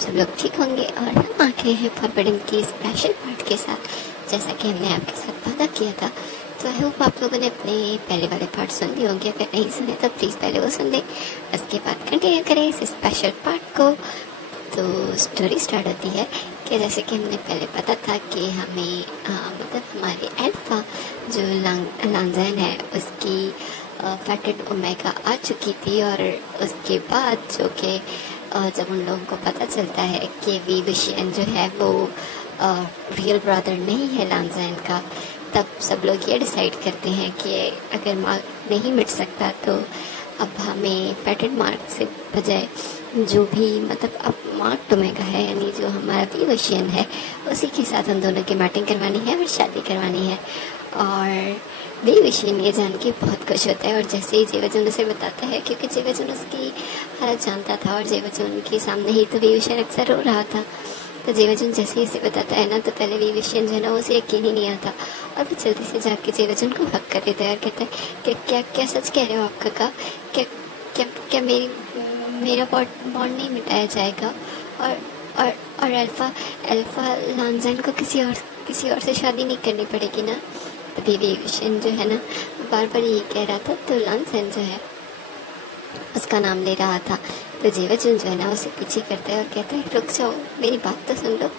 सब लोग ठीक होंगे और हम आ गए हैं फॉरबिडन की स्पेशल पार्ट के साथ, जैसा कि हमने आपके साथ वादा किया था। तो आई होप आप लोगों ने अपने पहले वाले पार्ट सुन लिए होंगे। अगर नहीं सुने तो प्लीज़ पहले वो सुन लें, उसके बाद कंटिन्यू करें इस स्पेशल पार्ट को। तो स्टोरी स्टार्ट होती है कि जैसे कि हमने पहले पता था कि हमें मतलब हमारे एल्फा जो लांजैन है उसकी फैटेड ओमेगा आ चुकी थी, और उसके बाद जो कि जब उन लोगों को पता चलता है कि वी विशियन जो है वो रियल ब्रदर नहीं है लांजैन का, तब सब लोग ये डिसाइड करते हैं कि अगर मार्क नहीं मिट सकता तो अब हमें फैटेड मार्क से बजाय जो भी मतलब अब मार्क ओमेगा है, यानी जो हमारा वी विशियन है, उसी के साथ हम दोनों की मैटिंग करवानी है और शादी करवानी है। और वी विशियन ये जान के बहुत खुश होता है, और जैसे ही जेवजुन उसे बताता है, क्योंकि जेवजुन उसकी हालत जानता था और जेवजुन के सामने ही तो वी विशियन अक्सर रो रहा था, तो जेवजुन जैसे ही इसे बताता है ना, तो पहले वी विशियन जो है ना उसे यकीन ही नहीं आता, और वो जल्दी से जाके जेवजुन को हक कर देता है और कहता है कि क्या क्या सच कह रहे हो आप काका, क्या क्या क्या मेरा बॉन्ड नहीं मिटाया जाएगा, और अल्फा लांजैन को किसी और से शादी नहीं करनी पड़ेगी ना। तभी वी विशियन जो है ना बार बार ये कह रहा था, तो लांजैन जो है उसका नाम ले रहा था। तो जेवजुन जो है ना उसे पीछे करता है और कहता है रुक जाओ, मेरी बात तो सुन लो।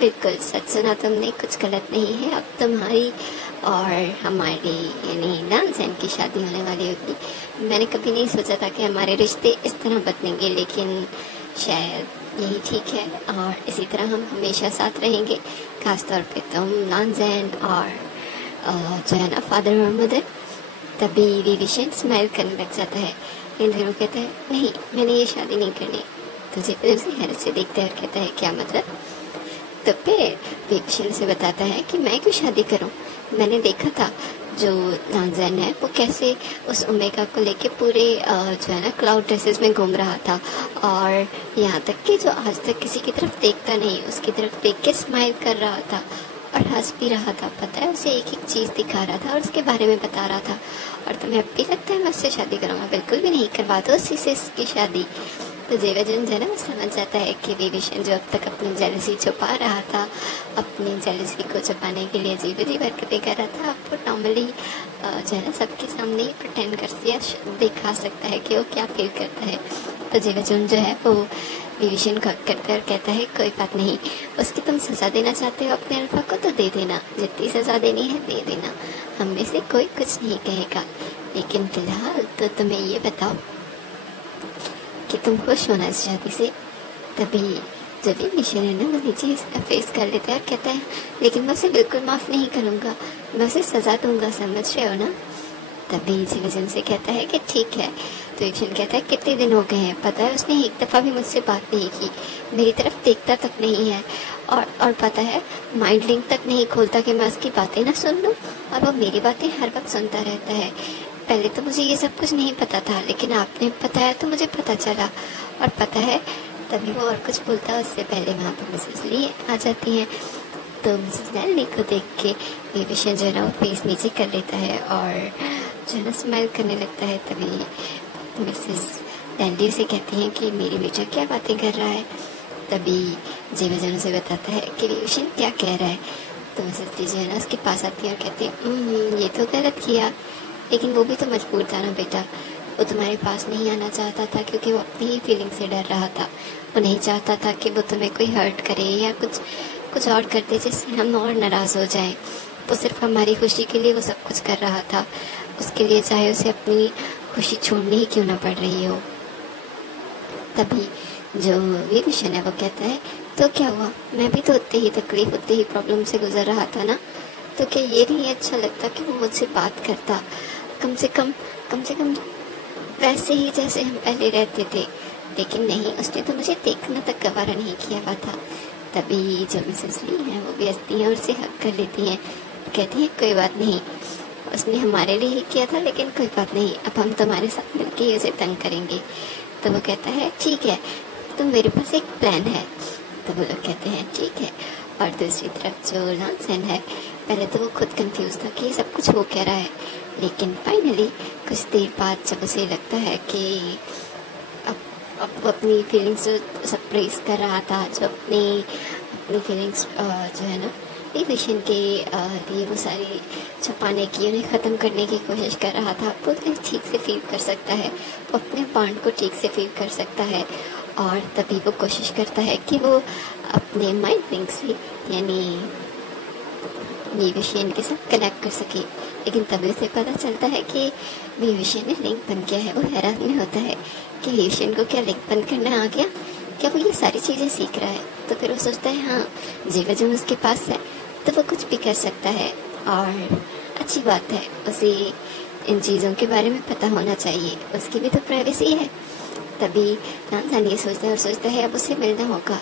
बिल्कुल सच सुना तुमने, कुछ गलत नहीं है। अब तुम्हारी और हमारी यानी लांजैन की शादी होने वाली होगी। मैंने कभी नहीं सोचा था कि हमारे रिश्ते इस तरह बदलेंगे, लेकिन शायद यही ठीक है, और इसी तरह हम हमेशा साथ रहेंगे, खासतौर पे तुम लांजैन और जो है ना फादर और मदर। तभी वी विशियन स्माइल करने लग जाता है, लेकिन वो कहता है नहीं, मैंने ये शादी नहीं करनी। तो जेवजुन से हैरत से देखता है और कहता है क्या मतलब। तो फिर वी विशियन से बताता है कि मैं क्यों शादी करूं, मैंने देखा था जो लांजैन है वो कैसे उस ओमेगा को लेके पूरे जो है ना क्लाउड ड्रेसेस में घूम रहा था, और यहाँ तक कि जो आज तक किसी की तरफ देखता नहीं उसकी तरफ देख के स्माइल कर रहा था और हंस भी रहा था। पता है, उसे एक एक चीज़ दिखा रहा था और उसके बारे में बता रहा था। और तुम्हें अब भी लगता है मैं उससे शादी करूँगा? बिल्कुल भी नहीं, करवा दो उसी से इसकी शादी। तो जेवजुन जो है ना समझ जाता है कि वी विशियन जो अब तक अपनी जेलसी छुपा रहा था, अपनी जेलसी को छुपाने के लिए अजीब अजीब हरकतें कर रहा था, अब वो नॉर्मली जो है ना सबके सामने ही प्रटेंड कर दिखा सकता है कि वो क्या फील करता है। तो जेवजुन जो है वो वी विशियन को हक करता है और कहता है कोई बात नहीं, उसकी तुम सज़ा देना चाहते हो अपने अल्फा को तो दे देना, जितनी सज़ा देनी है दे देना, हम में से कोई कुछ नहीं कहेगा। लेकिन फिलहाल तो तुम्हें ये बताओ कि तुम खुश होना इस शादी से। तभी जब वी विशियन है ना वो नीचे फेस कर लेता है और कहता है लेकिन मैं उसे बिल्कुल माफ़ नहीं करूँगा, मैं उसे सज़ा दूंगा, समझ रहे हो ना। तभी जेवजुन से कहता है कि ठीक है। तो विशियन कहता है कितने दिन हो गए हैं, पता है उसने एक दफ़ा भी मुझसे बात नहीं की, मेरी तरफ देखता तक नहीं है, और पता है माइंड लिंक तक नहीं खोलता कि मैं उसकी बातें ना सुन लूँ, और वो मेरी बातें हर वक्त सुनता रहता है। पहले तो मुझे ये सब कुछ नहीं पता था, लेकिन आपने बताया तो मुझे पता चला। और पता है तभी वो और कुछ बोलता है उससे पहले वहाँ पर मिसेस ली आ जाती हैं। तो मिसेस लैंडी को देख के वी विशियन जो है ना वो फेस नीचे कर लेता है और जो है ना स्माइल करने लगता है। तभी मिसेस लैंडी से कहती हैं कि मेरी बेटा क्या बातें कर रहा है। तभी जेवजुन से बताता है कि वी विशियन क्या कह रहा है। तो मिसेस ली जो है ना उसके पास आती है और कहती है ये तो गलत किया, लेकिन वो भी तो मजबूर था ना बेटा, वो तुम्हारे पास नहीं आना चाहता था क्योंकि वो अपनी ही फीलिंग से डर रहा था। वो नहीं चाहता था कि वो तुम्हें कोई हर्ट करे या कुछ और कर दे जिससे हम और नाराज़ हो जाएं। वो सिर्फ हमारी खुशी के लिए वो सब कुछ कर रहा था, उसके लिए चाहे उसे अपनी खुशी छोड़नी ही क्यों ना पड़ रही हो। तभी जो वी विशियन है वो कहता है तो क्या हुआ, मैं भी तो उतने ही तकलीफ उतने ही प्रॉब्लम से गुजर रहा था ना, तो क्या ये नहीं अच्छा लगता कि वो मुझसे बात करता, कम से कम वैसे ही जैसे हम पहले रहते थे। लेकिन नहीं, उसने तो मुझे देखना तक गवारा नहीं किया हुआ था। तभी जो मिसेस ली हैं वो भी हंसती हैं और उसे हक कर लेती हैं, कहती हैं कोई बात नहीं, उसने हमारे लिए ही किया था, लेकिन कोई बात नहीं, अब हम तुम्हारे साथ मिलकर ही उसे तंग करेंगे। तो वो कहता है ठीक है, तो मेरे पास एक प्लान है। तो वो लोग कहते हैं ठीक है। और दूसरी तरफ जो लांजैन है, पहले तो वो खुद कंफ्यूज था कि ये सब कुछ हो क्या रहा है, लेकिन फाइनली कुछ देर बाद जब उसे लगता है कि अब वो अपनी फीलिंग्स जो सप्रेस कर रहा था, जो अपनी फीलिंग्स जो है ना विशन के लिए वो सारी छुपाने की, उन्हें ख़त्म करने की कोशिश कर रहा था, वो उन्हें ठीक से फील कर सकता है, वो अपने बॉन्ड को ठीक से फील कर सकता है। और तभी वो कोशिश करता है कि वो अपने माइंड लिंक से यानी विशन के साथ कनेक्ट कर सके। लेकिन तभी उसे पता चलता है कि विशन ने लिंक बंद किया है। वो हैरान में होता है कि विशन को क्या लिंक बंद करना आ गया, क्या वो ये सारी चीज़ें सीख रहा है। तो फिर वो सोचता है हाँ, जीवाजन उसके पास है तो वो कुछ भी कर सकता है और अच्छी बात है, उसे इन चीज़ों के बारे में पता होना चाहिए, उसकी भी तो प्राइवेसी है। तभी नानजान ये सोचता है अब उसे मिलना होगा,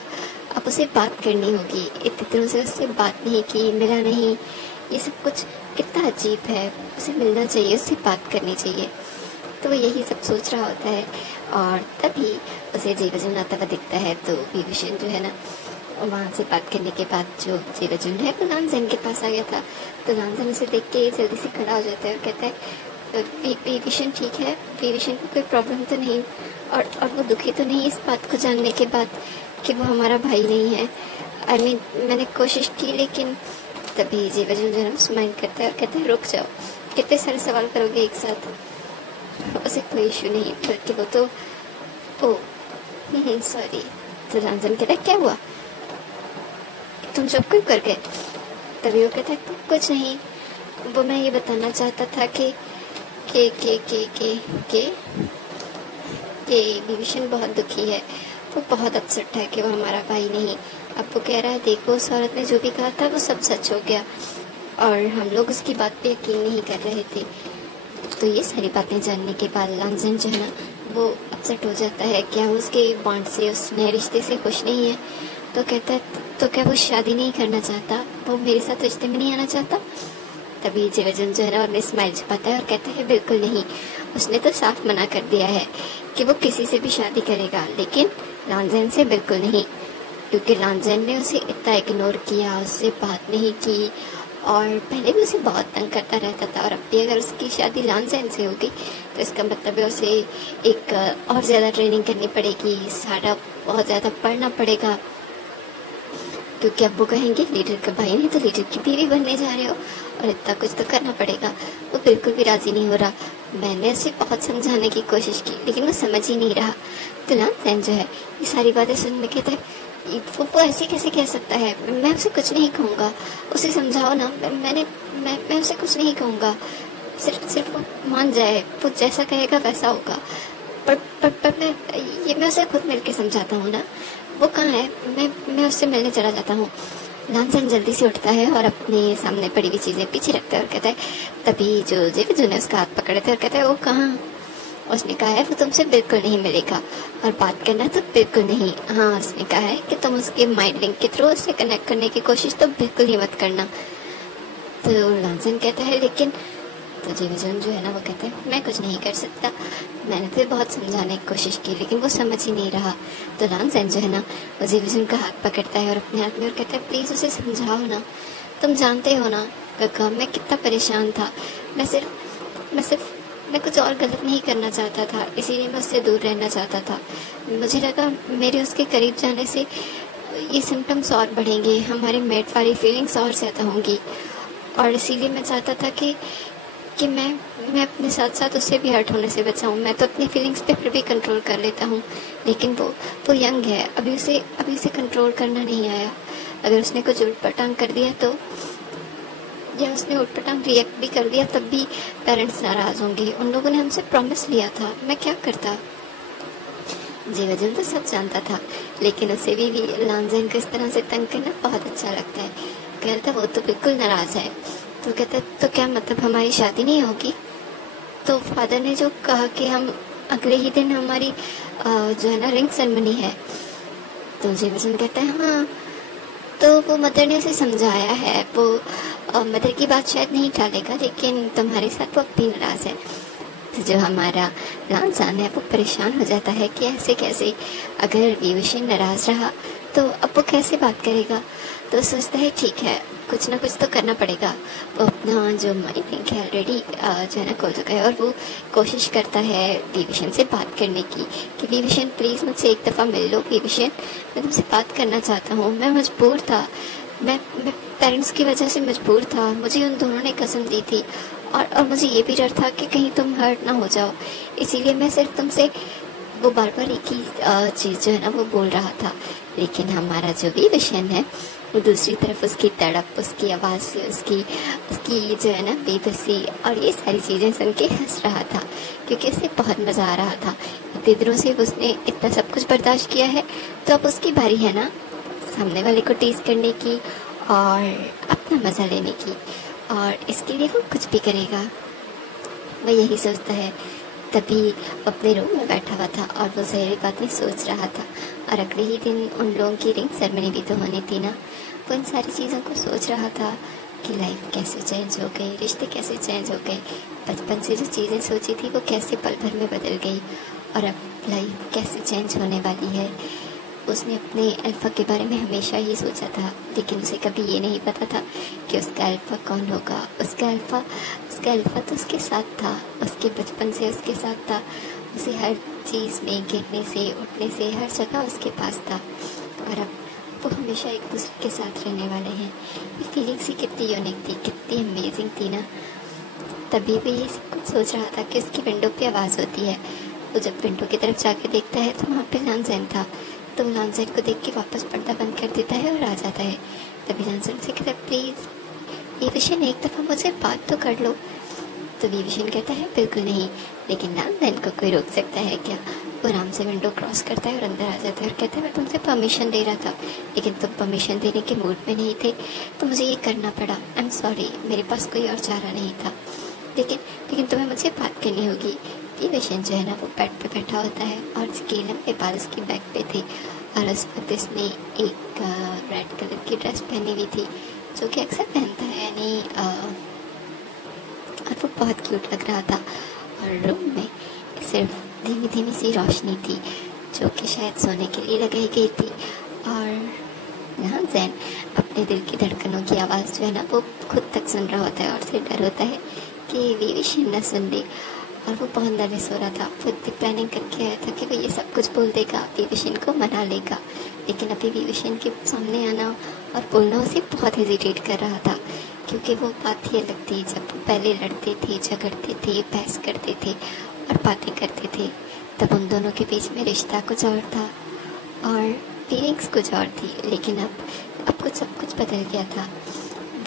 अब उसे बात करनी होगी। इतने दिनों से उससे बात नहीं की, मिला नहीं, ये सब कुछ कितना अजीब है, उसे मिलना चाहिए, उससे बात करनी चाहिए। तो वो यही सब सोच रहा होता है और तभी उसे जीवाजन आता हुआ दिखता है। तो विशन जो है ना वहाँ से बात करने के बाद जो जीवाजन है वो नानजान के पास आ गया था। तो नानजान उसे देख के जल्दी से खड़ा हो जाता है और कहता है विशन ठीक है, विशन को कोई प्रॉब्लम तो नहीं और वो दुखी तो नहीं इस बात को जानने के बाद कि वो हमारा भाई नहीं है। आई मीन मैंने कोशिश की लेकिन। तभी जीवाजन जो है स्माइल करता है और कहता है रुक जाओ, कितने सारे सवाल करोगे एक साथ, उसे कोई इशू नहीं, बल्कि वो तो सॉरी। तो नानजान कहता है क्या हुआ, तुम चुप क्यों कर गए। तभी वो कहता है कुछ नहीं, वो मैं ये बताना चाहता था कि विशन बहुत दुखी है, वो बहुत अपसेट है कि वो हमारा भाई नहीं। अब वो कह रहा है देखो उस औरत ने जो भी कहा था वो सब सच हो गया और हम लोग उसकी बात पे यकीन नहीं कर रहे थे। तो ये सारी बातें जानने के बाद नानजान जो है ना वो अपसेट हो जाता है। क्या वो उसके बॉन्ड से, उस नए रिश्ते से खुश नहीं है। तो कहता है तो क्या वो शादी नहीं करना चाहता, वो मेरे साथ रिश्ते में नहीं आना चाहता। तभी जीवाजन जो है ना और स्माइल छुपाता है और कहता है बिल्कुल नहीं, उसने तो साफ मना कर दिया है कि वो किसी से भी शादी करेगा, लेकिन नानजान से बिल्कुल नहीं, क्योंकि नानजान ने उसे इतना इग्नोर किया, उससे बात नहीं की और पहले भी उसे बहुत तंग करता रहता था। और अब भी अगर उसकी शादी नानजान से होगी तो इसका मतलब है उसे एक और ज़्यादा ट्रेनिंग करनी पड़ेगी, सारा बहुत ज़्यादा पढ़ना पड़ेगा, क्योंकि अब वो कहेंगे लीडर का भाई नहीं तो लीडर की बीवी बनने जा रहे हो और इतना कुछ तो करना पड़ेगा। वो बिल्कुल भी राजी नहीं हो रहा। मैंने उसे बहुत समझाने की कोशिश की लेकिन वो समझ ही नहीं रहा। तो नानजान जो है ये सारी बातें सुन के कहता है वो ऐसे कैसे कह सकता है, मैं उसे कुछ नहीं कहूँगा, उसे समझाओ ना। मैं उसे कुछ नहीं कहूँगा, सिर्फ वो मान जाए, वो जैसा कहेगा वैसा होगा। पर मैं उसे खुद मिलके समझाता हूँ ना, वो कहाँ है, मैं उससे मिलने चला जाता हूँ। नानजान जल्दी से उठता है और अपने सामने पड़ी हुई चीज़ें पीछे रखता है और कहता है, तभी जो जीवाजन ने उसका हाथ पकड़े थे और कहता है वो कहाँ। उसने कहा है वो तुमसे बिल्कुल नहीं मिलेगा और बात करना तो बिल्कुल नहीं। हाँ उसने कहा है कि तुम उसके माइंड लिंक के थ्रू उससे कनेक्ट करने की कोशिश तो बिल्कुल ही मत करना। तो नानजान कहता है लेकिन, तो जीवाजन जो है ना वो कहता है मैं कुछ नहीं कर सकता, मैंने तो बहुत समझाने की कोशिश की लेकिन वो समझ ही नहीं रहा। तो नानजान जो है ना वो जीवाजन का हाथ पकड़ता है और अपने हाथ में और कहता है प्लीज़ उसे समझाओ ना, तुम जानते हो ना काका मैं कितना परेशान था, मैं कुछ और गलत नहीं करना चाहता था, इसीलिए मैं उससे दूर रहना चाहता था। मुझे लगा मेरे उसके करीब जाने से ये सिम्टम्स और बढ़ेंगे, हमारे मेट वाली फीलिंग्स और ज़्यादा होंगी और इसीलिए मैं चाहता था कि मैं अपने साथ साथ उससे भी हर्ट होने से बचाऊं। मैं तो अपनी फीलिंग्स पे फिर भी कंट्रोल कर लेता हूँ लेकिन वो यंग है, अभी उसे कंट्रोल करना नहीं आया। अगर उसने कुछ उटपटांग कर दिया तो, या उसने उटपटांग रिएक्ट भी कर दिया तब भी पेरेंट्स नाराज़ होंगे। उन लोगों ने हमसे प्रॉमिस लिया था, मैं क्या करता। जीवाजन तो सब जानता था लेकिन उसे भी नानजान को इस तरह से तंग करना बहुत अच्छा लगता है। कहता वो तो बिल्कुल नाराज़ है। तो कहता तो क्या मतलब हमारी शादी नहीं होगी। तो फादर ने जो कहा कि हम अगले ही दिन हमारी जो है ना रिंग सेरेमनी है। तो जीवाजन कहता है हाँ, तो वो मदर ने उसे समझाया है, वो मदर की बात शायद नहीं टालेगा लेकिन तुम्हारे साथ वो भी नाराज़ है। तो जो हमारा नानजान है वो परेशान हो जाता है कि ऐसे कैसे, अगर विशन नाराज़ रहा तो अब वो कैसे बात करेगा। तो सोचता है ठीक है, कुछ ना कुछ तो करना पड़ेगा। वो अपना जो मनी बैंक है ऑलरेडी जो है ना खोल चुका है, और वो कोशिश करता है विविशन से बात करने की कि विविशन प्लीज़ मुझसे एक दफ़ा मिल लो, विविशन मैं तुमसे बात करना चाहता हूँ। मैं मजबूर था, मैं पेरेंट्स की वजह से मजबूर था, मुझे उन दोनों ने कसम दी थी, और मुझे ये भी डर था कि कहीं तुम हर्ट ना हो जाओ, इसीलिए मैं सिर्फ तुमसे वो बार बार एक ही चीज़ जो है ना वो बोल रहा था। लेकिन हमारा जो भी विशन है वो दूसरी तरफ उसकी तड़प, उसकी आवाज़ से उसकी उसकी जो है ना बेबसी और ये सारी चीज़ें सुन के हंस रहा था, क्योंकि उसे बहुत मज़ा आ रहा था। इतने दिनों से उसने इतना सब कुछ बर्दाश्त किया है, तो अब उसकी बारी है ना सामने वाले को टीज करने की और अपना मज़ा लेने की, और इसके लिए वो कुछ भी करेगा। वह यही सोचता है। तभी अपने रूम में बैठा हुआ था और वो सारी बातें सोच रहा था, और अगले ही दिन उन लोगों की रिंग सेरेमनी भी तो होनी थी ना। वो इन सारी चीज़ों को सोच रहा था कि लाइफ कैसे चेंज हो गई, रिश्ते कैसे चेंज हो गए, बचपन से जो चीज़ें सोची थी वो कैसे पल भर में बदल गई, और अब लाइफ कैसे चेंज होने वाली है। उसने अपने अल्फ़ा के बारे में हमेशा ही सोचा था, लेकिन उसे कभी ये नहीं पता था कि उसका अल्फ़ा कौन होगा। उसका अल्फ़ा तो उसके साथ था, उसके बचपन से उसके साथ था, उसे हर चीज़ में गिरने से उठने से हर जगह उसके पास था, और अब वो हमेशा एक दूसरे के साथ रहने वाले हैं। ये फीलिंग्स ही कितनी यूनिक थी, कितनी अमेजिंग थी ना। तभी वो ये सब कुछ सोच रहा था कि उसकी विंडो पे आवाज़ होती है। वो जब विंडो की तरफ जाके देखता है तो वहाँ पे लांजन था, तो लांजन को देख के वापस पर्दा बंद कर देता है और आ जाता है। तभी लांजन से कहता है प्लीज़ ये विशन एक दफ़ा मुझसे बात तो कर लो। तो विशन कहता है बिल्कुल नहीं, लेकिन लांजन को कोई रोक सकता है क्या। वो आराम से विंडो क्रॉस करता है और अंदर आ जाता है और कहता है मैं तुमसे परमिशन दे रहा था, लेकिन तुम परमिशन देने के मूड में नहीं थे, तो मुझे ये करना पड़ा। आई एम सॉरी, मेरे पास कोई और चारा नहीं था, लेकिन तुम्हें मुझसे बात करनी होगी। विशन जो है ना वो बेड पे बैठा होता है और स्केलम के बाल उसकी बैक पे थे, और उस वक्त इसने एक रेड कलर की ड्रेस पहनी हुई थी जो कि अक्सर पहनता है, यानी और वो बहुत क्यूट लग रहा था। और रूम में सिर्फ धीमी धीमी सी रोशनी थी जो कि शायद सोने के लिए लगाई गई थी, और यहाँ जैन अपने दिल की धड़कनों की आवाज़ जो है ना वो खुद तक सुन रहा होता है, और उसे डर होता है कि विशन न सुन ले। और वो बहुत नर्वस हो रहा था, वो इतनी प्लानिंग करके आया था कि वो ये सब कुछ बोल देगा, विशन को मना लेगा, लेकिन अभी विशन के सामने आना और बोलना उसे बहुत हेजिटेट कर रहा था, क्योंकि वो बात ही अलग थी। जब वो पहले लड़ते थे, झगड़ते थे, बहस करते थे और बातें करते थे, तब उन दोनों के बीच में रिश्ता कुछ और था और फीलिंग्स कुछ और थी। लेकिन अब कुछ सब कुछ बदल गया था।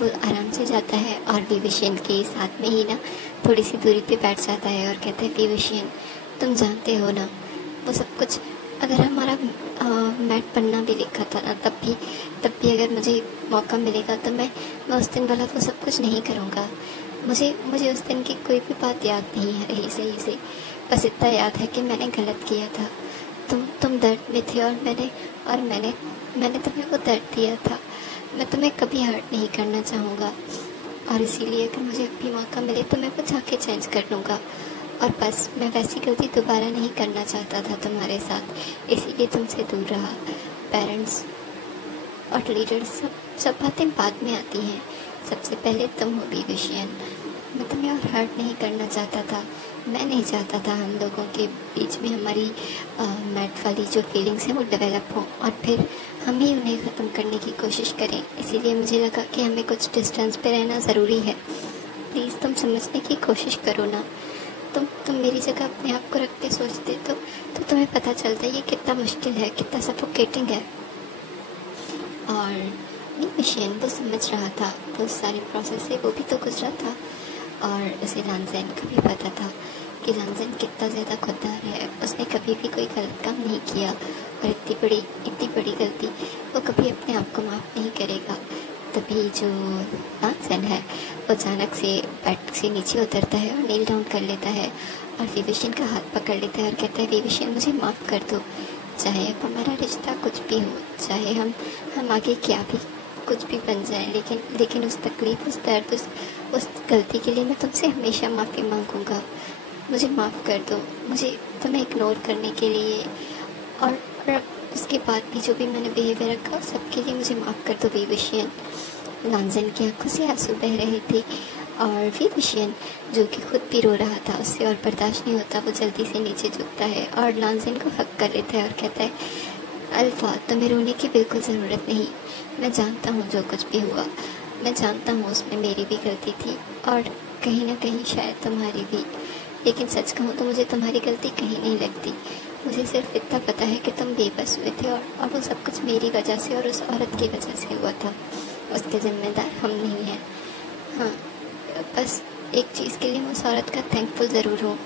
वो आराम से जाता है और विशन के साथ में ही ना थोड़ी सी दूरी पे बैठ जाता है और कहता है विशन तुम जानते हो ना वो सब कुछ, अगर हमारा मैट पन्ना भी लिखा था ना तब भी अगर मुझे मौका मिलेगा तो मैं उस दिन वाला वो सब कुछ नहीं करूँगा। मुझे उस दिन की कोई भी बात याद नहीं है रही सही से, बस इतना याद है कि मैंने गलत किया था। तुम दर्द में थे और मैंने तुम्हें वो दर्द दिया था। मैं तुम्हें कभी हर्ट नहीं करना चाहूँगा, और इसीलिए अगर मुझे अभी मौका मिले तो मैं वो जाके चेंज कर लूँगा, और बस मैं वैसी गलती दोबारा नहीं करना चाहता था तुम्हारे साथ, इसीलिए तुमसे दूर रहा। पेरेंट्स और लीडर्स सब बातें बाद में आती हैं, सबसे पहले तुम हो विशन। मैं तुम्हें और हर्ट नहीं करना चाहता था, मैं नहीं चाहता था हम लोगों के बीच में हमारी मैट वाली जो फीलिंग्स हैं वो डेवलप हो और फिर हम ही उन्हें ख़त्म करने की कोशिश करें। इसीलिए मुझे लगा कि हमें कुछ डिस्टेंस पे रहना ज़रूरी है। प्लीज़ तुम समझने की कोशिश करो ना। तुम मेरी जगह अपने आप को रख के सोचते तो तुम्हें पता चलता ये कितना मुश्किल है, कितना सफोकेटिंग है। और ये मिशन वो समझ रहा था, वो सारे प्रोसेस से वो भी तो गुजरा था, और उसे लांजन को भी पता था कि लांजन कितना ज़्यादा खुददार है। उसने कभी भी कोई गलत काम नहीं किया, और इतनी बड़ी गलती वो कभी अपने आप को माफ़ नहीं करेगा। तभी जो लांजन है वो अचानक से बेड से नीचे उतरता है और नील डाउन कर लेता है और विशन का हाथ पकड़ लेता है और कहता है विशन मुझे माफ़ कर दो, चाहे अब हमारा रिश्ता कुछ भी हो, चाहे हम आगे क्या भी कुछ भी बन जाए, लेकिन उस तकलीफ, उस दर्द, उस गलती के लिए मैं तुमसे हमेशा माफ़ी मांगूंगा। मुझे माफ़ कर दो, मुझे तुम्हें इग्नोर करने के लिए और उसके बाद भी जो भी मैंने बिहेवियर रखा सबके लिए मुझे माफ़ कर दो विविशियन। लांजन की आंखों से आंसू बह रहे थे और विविशियन जो कि खुद भी रो रहा था, उससे और बर्दाश्त नहीं होता, वो जल्दी से नीचे झुकता है और लांजन को हक कर लेता है और कहता है, अल्फा तुम्हें रोने की बिल्कुल ज़रूरत नहीं। मैं जानता हूँ जो कुछ भी हुआ, मैं जानता हूँ उसमें मेरी भी गलती थी और कहीं ना कहीं शायद तुम्हारी भी, लेकिन सच कहूँ तो मुझे तुम्हारी गलती कहीं नहीं लगती। मुझे सिर्फ इतना पता है कि तुम बेबस हुए थे और वो सब कुछ मेरी वजह से और उस औरत की वजह से हुआ था। उसके जिम्मेदार हम नहीं हैं। हाँ, बस एक चीज़ के लिए मैं उस औरत का थैंकफुल ज़रूर हूँ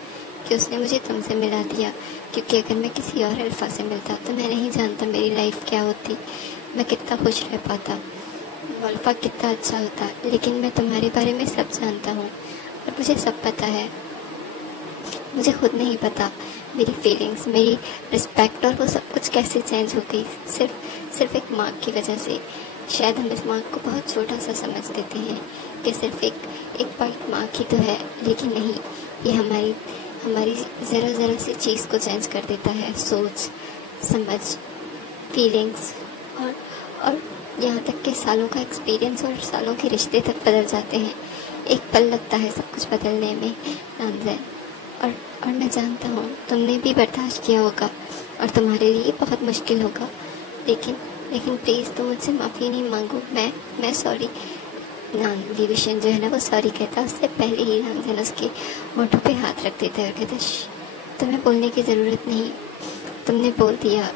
कि उसने मुझे तुमसे मिला दिया, क्योंकि अगर मैं किसी और अल्फा से मिलता तो मैं नहीं जानता मेरी लाइफ क्या होती, मैं कितना खुश रह पाता, अल्फा कितना अच्छा होता। लेकिन मैं तुम्हारे बारे में सब जानता हूँ और मुझे सब पता है। मुझे खुद नहीं पता मेरी फीलिंग्स, मेरी रिस्पेक्ट और वो सब कुछ कैसे चेंज हो गई, सिर्फ एक माँ की वजह से। शायद हम इस माँ को बहुत छोटा सा समझ देते हैं कि सिर्फ एक बाइट माँ की तो है, लेकिन नहीं, ये हमारी ज़रा सी चीज़ को चेंज कर देता है। सोच समझ, फीलिंग्स और यहाँ तक कि सालों का एक्सपीरियंस और सालों के रिश्ते तक बदल जाते हैं। एक पल लगता है सब कुछ बदलने में नांजन, और मैं जानता हूँ तुमने भी बर्दाश्त किया होगा और तुम्हारे लिए बहुत मुश्किल होगा, लेकिन प्लीज़ तुम मुझसे माफ़ी नहीं मांगो। मैं सॉरी। विविशन जो है ना वो सॉरी कहता, उससे पहले ही नांजन उसके होठों पे हाथ रख देता है और कहता, तुम्हें बोलने की ज़रूरत नहीं, तुमने बोल दिया।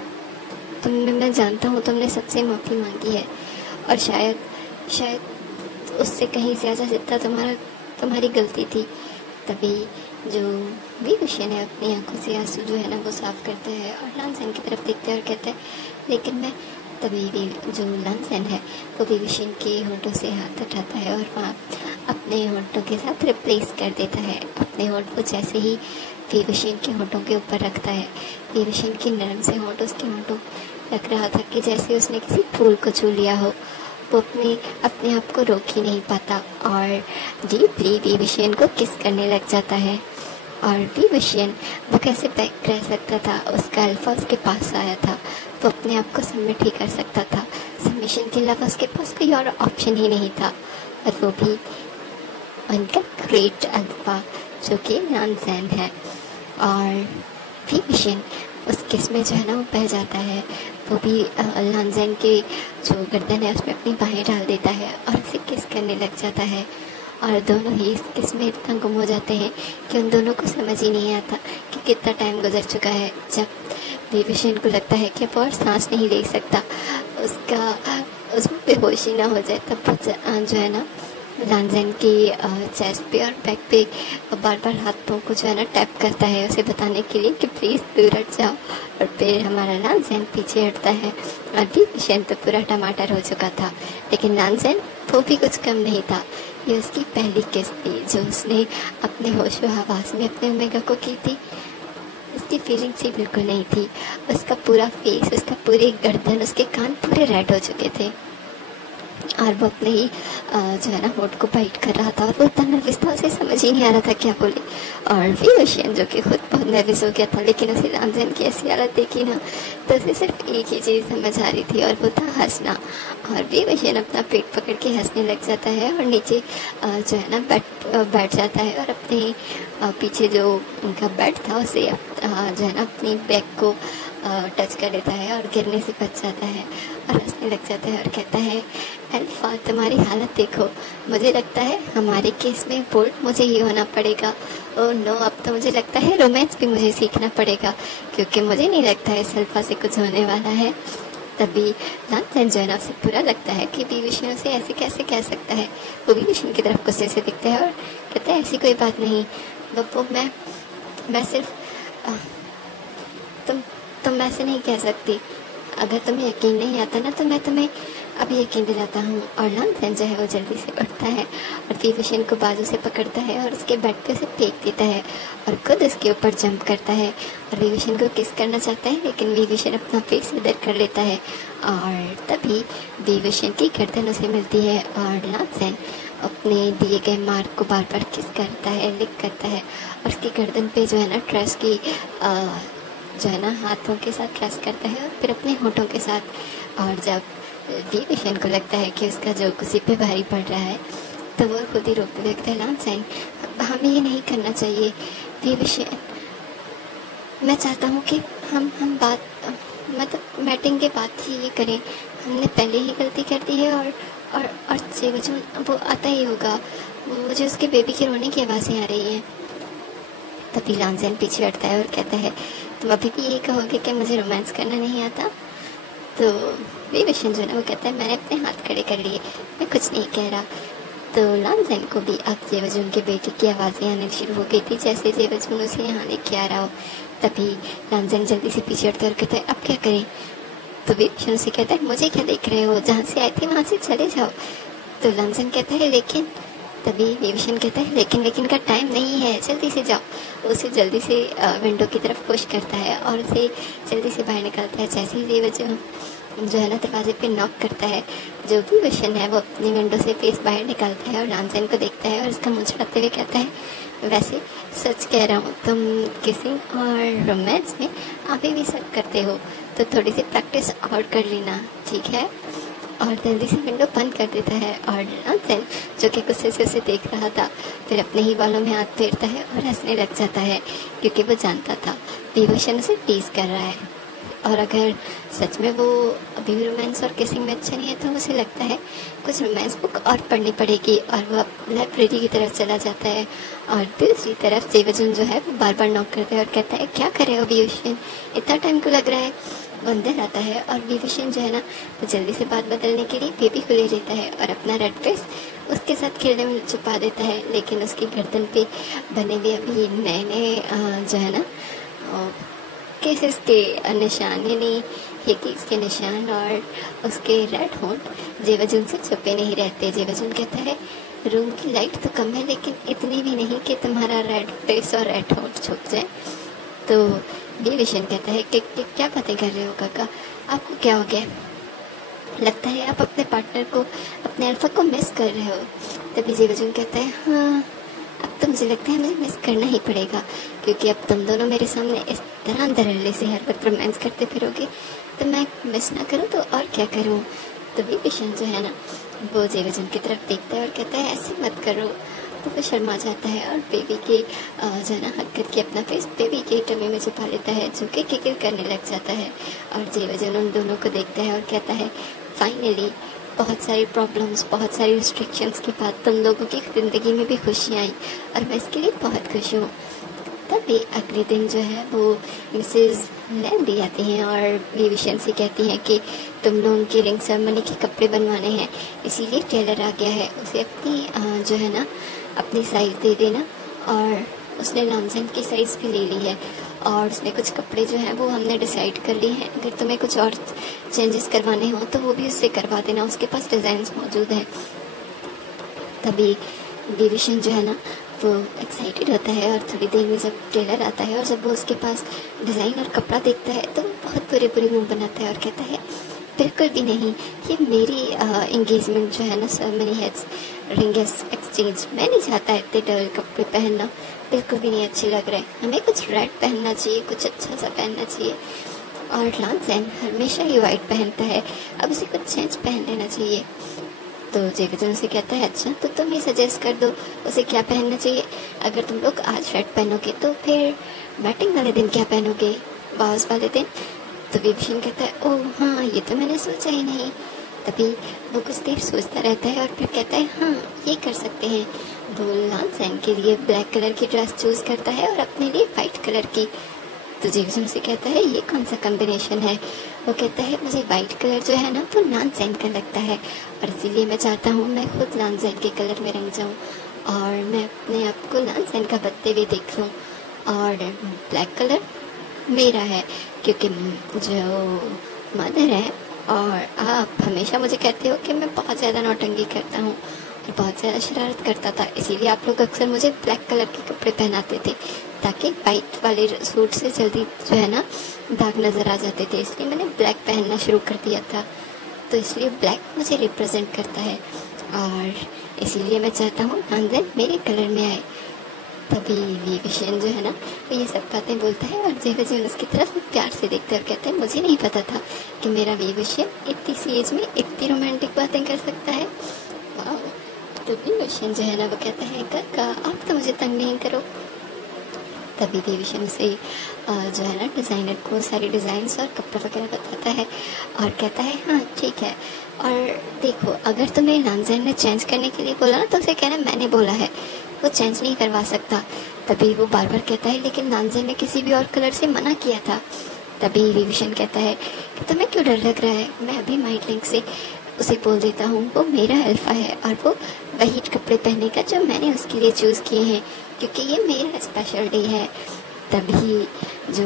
मैं जानता हूँ तुमने सबसे माफ़ी मांगी है और शायद उससे कहीं ज़्यादा तुम्हारी गलती थी। तभी जो विविशन है अपनी आंखों से आंसू जो है ना वो साफ करता है और लांसन की तरफ देखता है और कहता है, लेकिन मैं। तभी जो लांसन है वो विविशन के होंठों से हाथ उठाता है और वहाँ अपने होंठों के साथ रिप्लेस कर देता है। अपने होंठ को जैसे ही विविशन के होंठों के ऊपर रखता है, विविशन की नरम से होंठ उसके होंठों लग रहा था कि जैसे उसने किसी फूल को छू लिया हो। वो अपने आप को रोक ही नहीं पाता और डीपली विविशन को किस करने लग जाता है। और विविशन वो कैसे बैक रह सकता था, उसका अल्फा उसके पास आया था, वो अपने आप को सबमिट ही कर सकता था। सबमिशन के अलावा उसके पास कोई और ऑप्शन ही नहीं था, और वो भी उनका ग्रेट अल्फा जो कि नानजैन है। और विविशन उस किस में जो है ना वो बह जाता है। वो भी लांजन के जो गर्दन है उसमें अपनी बाहें डाल देता है और उसे किस करने लग जाता है। और दोनों ही इस किस में इतना गुम हो जाते हैं कि उन दोनों को समझ ही नहीं आता कि कितना टाइम गुजर चुका है। जब विविशन को लगता है कि वो और सांस नहीं ले सकता, उसमें बेहोशी ना हो जाए, तब जो है ना लांजन की चेस्ट पे और बैक पे बार बार हाथों को जो है ना टैप करता है उसे बताने के लिए कि प्लीज़ दूर हट जाओ। और फिर हमारा लांजन पीछे हटता है। और विविशन तो पूरा टमाटर हो चुका था, लेकिन लांजन वो भी कुछ कम नहीं था। ये उसकी पहली किस्त थी जो उसने अपने होशो हवास में अपने ओमेगा को की थी। उसकी फीलिंग्स ही बिल्कुल नहीं थी। उसका पूरा फेस, उसका पूरी गर्दन, उसके कान पूरे रेड हो चुके थे और वो अपने ही जो है ना होठ को बाइट कर रहा था और वो इतना नर्वस था, उसे समझ ही नहीं आ रहा था क्या बोले। और विविशन जो कि खुद बहुत नर्वस हो गया था, लेकिन उसे लांजन की ऐसी हालत देखी ना तो उसे सिर्फ एक ही चीज़ समझ आ रही थी और वो था हंसना। और विविशन अपना पेट पकड़ के हंसने लग जाता है और नीचे जो है ना बैठ जाता है और अपने पीछे जो उनका बेड था उसे जो है ना अपनी बैक को टच कर लेता है और गिरने से बच जाता है और हंसने लग जाता है और कहता है, अल्फा तुम्हारी हालत देखो, मुझे लगता है हमारे केस में बोल्ड मुझे ही होना पड़ेगा। ओह नो, अब तो मुझे लगता है रोमांस भी मुझे सीखना पड़ेगा, क्योंकि मुझे नहीं लगता है इस अल्फा से कुछ होने वाला है। तभी लांजन जो है ना उसे बुरा लगता है कि विविशन से ऐसे कैसे कह सकता है। वो विविशन की तरफ गुस्से से दिखता है और कहता है, ऐसी कोई बात नहीं बब्बू, मैं सिर्फ तुम ऐसे नहीं कह सकती। अगर तुम्हें यकीन नहीं आता ना तो मैं तुम्हें अभी यकीन दिलाता हूँ। और लांजन जो है वो जल्दी से उठता है और विविशन को बाजू से पकड़ता है और उसके बेड पे उसे फेंक देता है और खुद उसके ऊपर जंप करता है और विविशन को किस करना चाहता है, लेकिन विविशन अपना फेस इधर कर लेता है। और तभी विविशन की गर्दन उसे मिलती है और लांजन अपने दिए गए मार्क को बार बार किस करता है, लिक करता है और उसकी गर्दन पे जो है ना ट्रेस की जो है ना हाथों के साथ ट्रेस करता है और फिर अपने होठों के साथ। और जब विवेशन को लगता है कि उसका जो उसी पे भारी पड़ रहा है तो वो खुद ही रोकने लगता है, लानसेन हमें ये नहीं करना चाहिए। विवेशन मैं चाहता हूँ कि हम बात मतलब बैटिंग के बाद ही ये करें, हमने पहले ही गलती कर दी है और जेवजुन वो आता ही होगा, मुझे उसके बेबी की रोने की आवाज़ें आ रही हैं। तभी लानसेन पीछे हटता है और कहता है तुम अभी भी यही कहोगे कि मुझे रोमांस करना नहीं आता? तो विवेशन जो है वो कहता है मैंने अपने हाथ खड़े कर लिए, मैं कुछ नहीं कह रहा। तो लानसेन को भी अब जेवजुन के बेटे की आवाज़ें आने शुरू हो गई थी, जैसे जेवजुन उसे यहाँ लेके आ रहा हो। तभी लानसेन जल्दी से पीछे हटता है और कहता है अब क्या करें? तो विवेशन से कहता है मुझे क्या देख रहे हो, जहाँ से आए थे वहाँ से चले जाओ। तो लानसेन कहता है लेकिन, तभी विवेशन कहता है लेकिन का टाइम नहीं है, जल्दी से जाओ। उसे जल्दी से विंडो की तरफ पुश करता है और उसे जल्दी से बाहर निकालता है। जैसे ही जेवजुन जो है ना दरवाजे पे नॉक करता है, जो भी विवेशन है वो अपनी विंडो से फेस बाहर निकालता है और लानसेन को देखता है और उसका मुँह चढ़ाते हुए कहता है वैसे सच कह रहा हूँ, तुम किसिंग और रोमांस में अभी भी शक करते हो, तो थोड़ी सी प्रैक्टिस और कर लेना, ठीक है? और जल्दी से विंडो बंद कर देता है। और लानसेन जो कि गुस्से से उसे देख रहा था फिर अपने ही बालों में हाथ फेरता है और हंसने लग जाता है, क्योंकि वो जानता था विवेशन उसे टीज कर रहा है। और अगर सच में वो अभी भी रोमांस और किसिंग में अच्छा नहीं है तो उसे लगता है कुछ रोमांस बुक और पढ़नी पड़ेगी, और वो लाइब्रेरी की तरफ चला जाता है। और दूसरी तरफ जेवजुन जो है वो बार बार नॉक करता है और कहता है क्या कर रहे हो विवेशन, इतना टाइम क्यों लग रहा है? वो अंदर आता है और विवेशन जो है ना वो जल्दी से बात बदलने के लिए बेबी को ले लेता है और अपना रेड फेस उसके साथ खेलने में छुपा देता है। लेकिन उसकी गर्दन पे बने हुए अभी नए नए जो है ना केसेस के निशान, यानी हिकीज के निशान और उसके रेड होंठ जेवजुन से छुपे नहीं रहते। जेवजुन कहता है रूम की लाइट तो कम है लेकिन इतनी भी नहीं कि तुम्हारा रेड फेस और रेड होंठ छुप जाए। तो विवेशन कहता है कि क्या बातें कर रहे हो काका, आपको क्या हो गया? लगता है आप अपने पार्टनर को, अपने अल्फा को मिस कर रहे हो। तभी जेवजुन कहता है हाँ, अब तो मुझे लगता है मुझे मिस करना ही पड़ेगा, क्योंकि अब तुम दोनों मेरे सामने इस तरह धड़ल्ले से हर वक्त रोमांस करते फिरोगे, तो मैं मिस ना करूँ तो और क्या करूँ? तो विवेशन जो है ना वो जेवजुन की तरफ देखता है और कहता है ऐसे मत करो। तो वो शर्मा जाता है और बेबी के जो है ना हक करके अपना फेस बेबी के टमी में छुपा लेता है, जो कि किकिर करने लग जाता है। और जेवजुन उन दोनों को देखता है और कहता है फाइनली बहुत सारी प्रॉब्लम्स, बहुत सारी रिस्ट्रिक्शंस के बाद तुम लोगों की ज़िंदगी में भी खुशियाँ आई और मैं इसके लिए बहुत खुश हूँ। तभी अगले दिन जो है वो मिसेज लैंडी आती हैं और विवेशन से कहती हैं कि तुम लोगों की रिंग सेरेमनी के कपड़े बनवाने हैं, इसीलिए टेलर आ गया है, उसे अपनी जो है ना अपनी साइज़ दे देना। और उसने लानसेन की साइज़ भी ले ली है और उसमें कुछ कपड़े जो हैं वो हमने डिसाइड कर लिए हैं, अगर तुम्हें कुछ और चेंजेस करवाने हो तो वो भी उससे करवा देना, उसके पास डिज़ाइंस मौजूद हैं। तभी विवेशन जो है ना वो एक्साइटेड होता है और थोड़ी देर में जब टेलर आता है और जब वो उसके पास डिज़ाइन और कपड़ा देखता है तो वो बहुत बुरे बुरे मुँह बनाता है और कहता है बिल्कुल भी नहीं, ये मेरी एंगेजमेंट जो है ना सेरेमनी है, रिंग एक्सचेंज, मैं नहीं चाहता इतने डल कपड़े पहनना, बिल्कुल भी नहीं अच्छे लग रहे, हमें कुछ रेड पहनना चाहिए, कुछ अच्छा सा पहनना चाहिए। और लानसेन हमेशा ही वाइट पहनता है, अब उसे कुछ चेंज पहन लेना चाहिए। तो जेवजुन से कहता है अच्छा तो तुम ही सजेस्ट कर दो उसे क्या पहनना चाहिए, अगर तुम लोग आज रेड पहनोगे तो फिर बैटिंग वाले दिन क्या पहनोगे, बॉस वाले दिन? तो विवेशन कहता है ओह हाँ, ये तो मैंने सोचा ही नहीं। तभी वो कुछ देर सोचता रहता है और फिर कहता है हाँ ये कर सकते हैं। वो लानसेन के लिए ब्लैक कलर की ड्रेस चूज करता है और अपने लिए वाइट कलर की। तो जेवजुन से कहता है ये कौन सा कॉम्बिनेशन है? वो कहता है मुझे वाइट कलर जो है ना तो लानसेन का लगता है और इसीलिए मैं चाहता हूँ मैं खुद लानसेन के कलर में रंग जाऊँ और मैं अपने आप को लानसेन का बनते हुए देख लूँ। और ब्लैक कलर मेरा है क्योंकि जो मदर है और आप हमेशा मुझे कहते हो कि मैं बहुत ज़्यादा नौटंकी करता हूँ और बहुत ज़्यादा शरारत करता था, इसीलिए आप लोग अक्सर मुझे ब्लैक कलर के कपड़े पहनाते थे ताकि वाइट वाले सूट से जल्दी जो है ना दाग नज़र आ जाते थे, इसलिए मैंने ब्लैक पहनना शुरू कर दिया था। तो इसलिए ब्लैक मुझे रिप्रेजेंट करता है और इसीलिए मैं चाहता हूँ लानसेन मेरे कलर में आए। तभी विवेशन जो है ना वो ये सब बातें बोलता है और जेवजन उसकी तरफ प्यार से देखता है और कहता है मुझे नहीं पता था कि मेरा विवेशन इतनी सी एज में इतनी रोमांटिक बातें कर सकता है। वाह। तो विवेशन जो है ना वो कहता है काका आप तो मुझे तंग नहीं करो। तभी विवेशन से जो है ना डिज़ाइनर को सारी डिज़ाइंस और कपड़े वगैरह बताता है और कहता है हाँ ठीक है, और देखो अगर तुम्हें लांजेन ने चेंज करने के लिए बोला ना तो उसे कहना मैंने बोला है, वो चेंज नहीं करवा सकता। तभी वो बार बार कहता है लेकिन लांजेन ने किसी भी और कलर से मना किया था। तभी विवेशन कहता है कि तुम्हें क्यों डर लग रहा है, मैं अभी माइंड लिंक से उसे बोल देता हूँ, वो मेरा अल्फा है और वो वही कपड़े पहने का जो मैंने उसके लिए चूज़ किए हैं क्योंकि ये मेरा स्पेशल डे है। तभी जो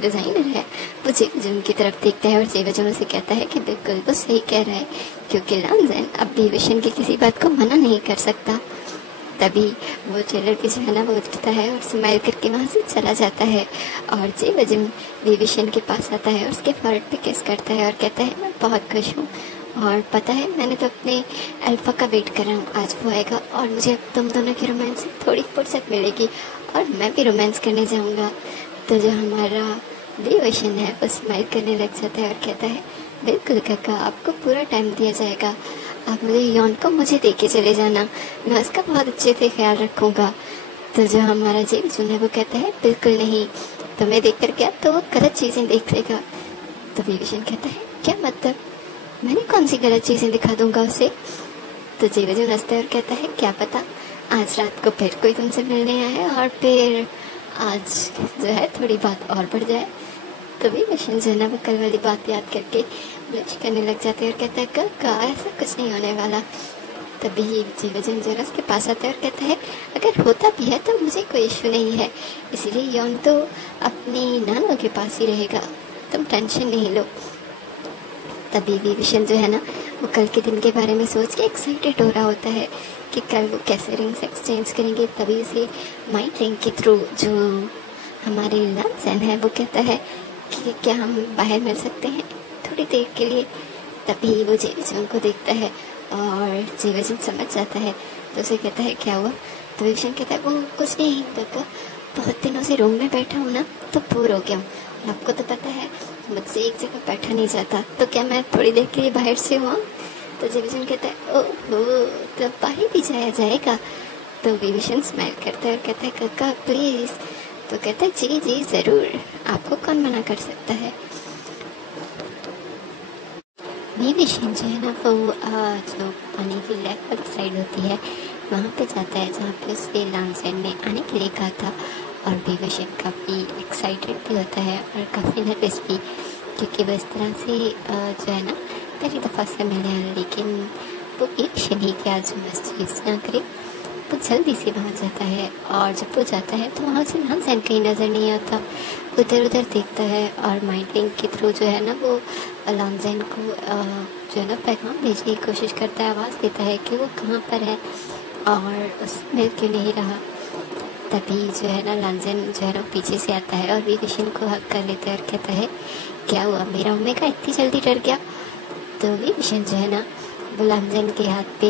डिज़ाइनर है वो जेवजन की तरफ देखता है और जेवजन उसे कहता है कि बिल्कुल वो सही कह रहा है क्योंकि लांजेन अब विवेशन की किसी बात को मना नहीं कर सकता। तभी वो टेलर की जो है ना वो उठता है और स्माइल करके वहाँ से चला जाता है और जेवजन विवेशन के पास आता है और उसके फर्ट पे किस करता है और कहता है मैं बहुत खुश हूँ और पता है मैंने तो अपने अल्फा का वेट कर रहा हूँ, आज वो आएगा और मुझे अब तुम दोनों की रोमांस से थोड़ी फुर्सत मिलेगी और मैं भी रोमांस करने जाऊँगा। तो जो हमारा विवेशन है वो स्माइल करने लग जाता है और कहता है बिल्कुल काका आपको पूरा टाइम दिया जाएगा, आप मुझे यौन को मुझे दे के चले जाना, मैं उसका बहुत अच्छे से ख्याल रखूँगा। तो जो हमारा जेवजन है वो कहता है बिल्कुल नहीं, तुम्हें देख कर क्या तो वो गलत चीज़ें देख लेगा। तो विवेशन कहता है क्या मतलब, मैंने कौन सी गलत चीज़ें दिखा दूंगा उसे। तो जेवजन हंसता है और कहता है क्या पता आज रात को फिर कोई तुमसे मिलने आए और फिर आज जो है थोड़ी बात और बढ़ जाए। तो विवेशन जो है ना वो कल वाली बात याद करके ब्लश करने लग जाते हैं और कहता है काका ऐसा कुछ नहीं होने वाला। तभी जेवजन जो है उसके पास आता है और कहता है अगर होता भी है तो मुझे कोई इशू नहीं है, इसीलिए यौन तो अपनी नानों के पास ही रहेगा, तुम टेंशन नहीं लो। तभी विवेशन जो है ना वो कल के दिन के बारे में सोच के एक्साइटेड हो रहा होता है कि कल वो कैसे रिंग्स एक्सचेंज करेंगे। तभी उसे माइंड रिंग के थ्रू जो हमारे लांजेन है वो कहता है कि क्या हम बाहर मिल सकते हैं थोड़ी देर के लिए। तभी वो जेवजन को देखता है और जेवजन समझ जाता है तो उसे कहता है क्या हुआ। तो विवेशन कहता है वो कुछ नहीं काका, बहुत दिनों से रूम में बैठा हूँ ना तो बोर हो गया हूँ, आपको तो पता है मुझसे एक जगह बैठा नहीं जाता, तो क्या मैं थोड़ी देर के लिए बाहर से हुआ। तो जेवजन कहता है ओह तो बाहर भी जाया जाएगा। तो विवेशन स्माइल करता है और कहता है काका प्लीज़। तो कहता है जी जी ज़रूर, आपको कौन मना कर सकता है। विवेशन जो है ना वो जो पानी की लेक वाली साइड होती है वहाँ पे जाता है जहाँ पे उसे लांजेन ने आने के लिए कहा था और विवेशन काफ़ी एक्साइटेड भी होता है और काफ़ी नर्वस भी क्योंकि वो इस तरह से जो है ना पहली दफ़ा से मिले हैं, लेकिन वो विवेशन ही क्या जो महसूस ना करे वो जल्दी से वहाँ जाता है और जब वो जाता है तो वहाँ से लांजेन कहीं नज़र नहीं आता, उधर उधर देखता है और माइंड लिंक के थ्रू जो है ना वो लांजेन को जो है ना पैगाम भेजने की कोशिश करता है, आवाज़ देता है कि वो कहाँ पर है और उससे मिल क्यों नहीं रहा। तभी जो है ना लांजेन जो है ना पीछे से आता है और विवेशन को हक कर लेता है और कहता है क्या हुआ मेरा ओमेगा इतनी जल्दी डर गया। तो विवेशन जो है ना वो लांजेन के हाथ पे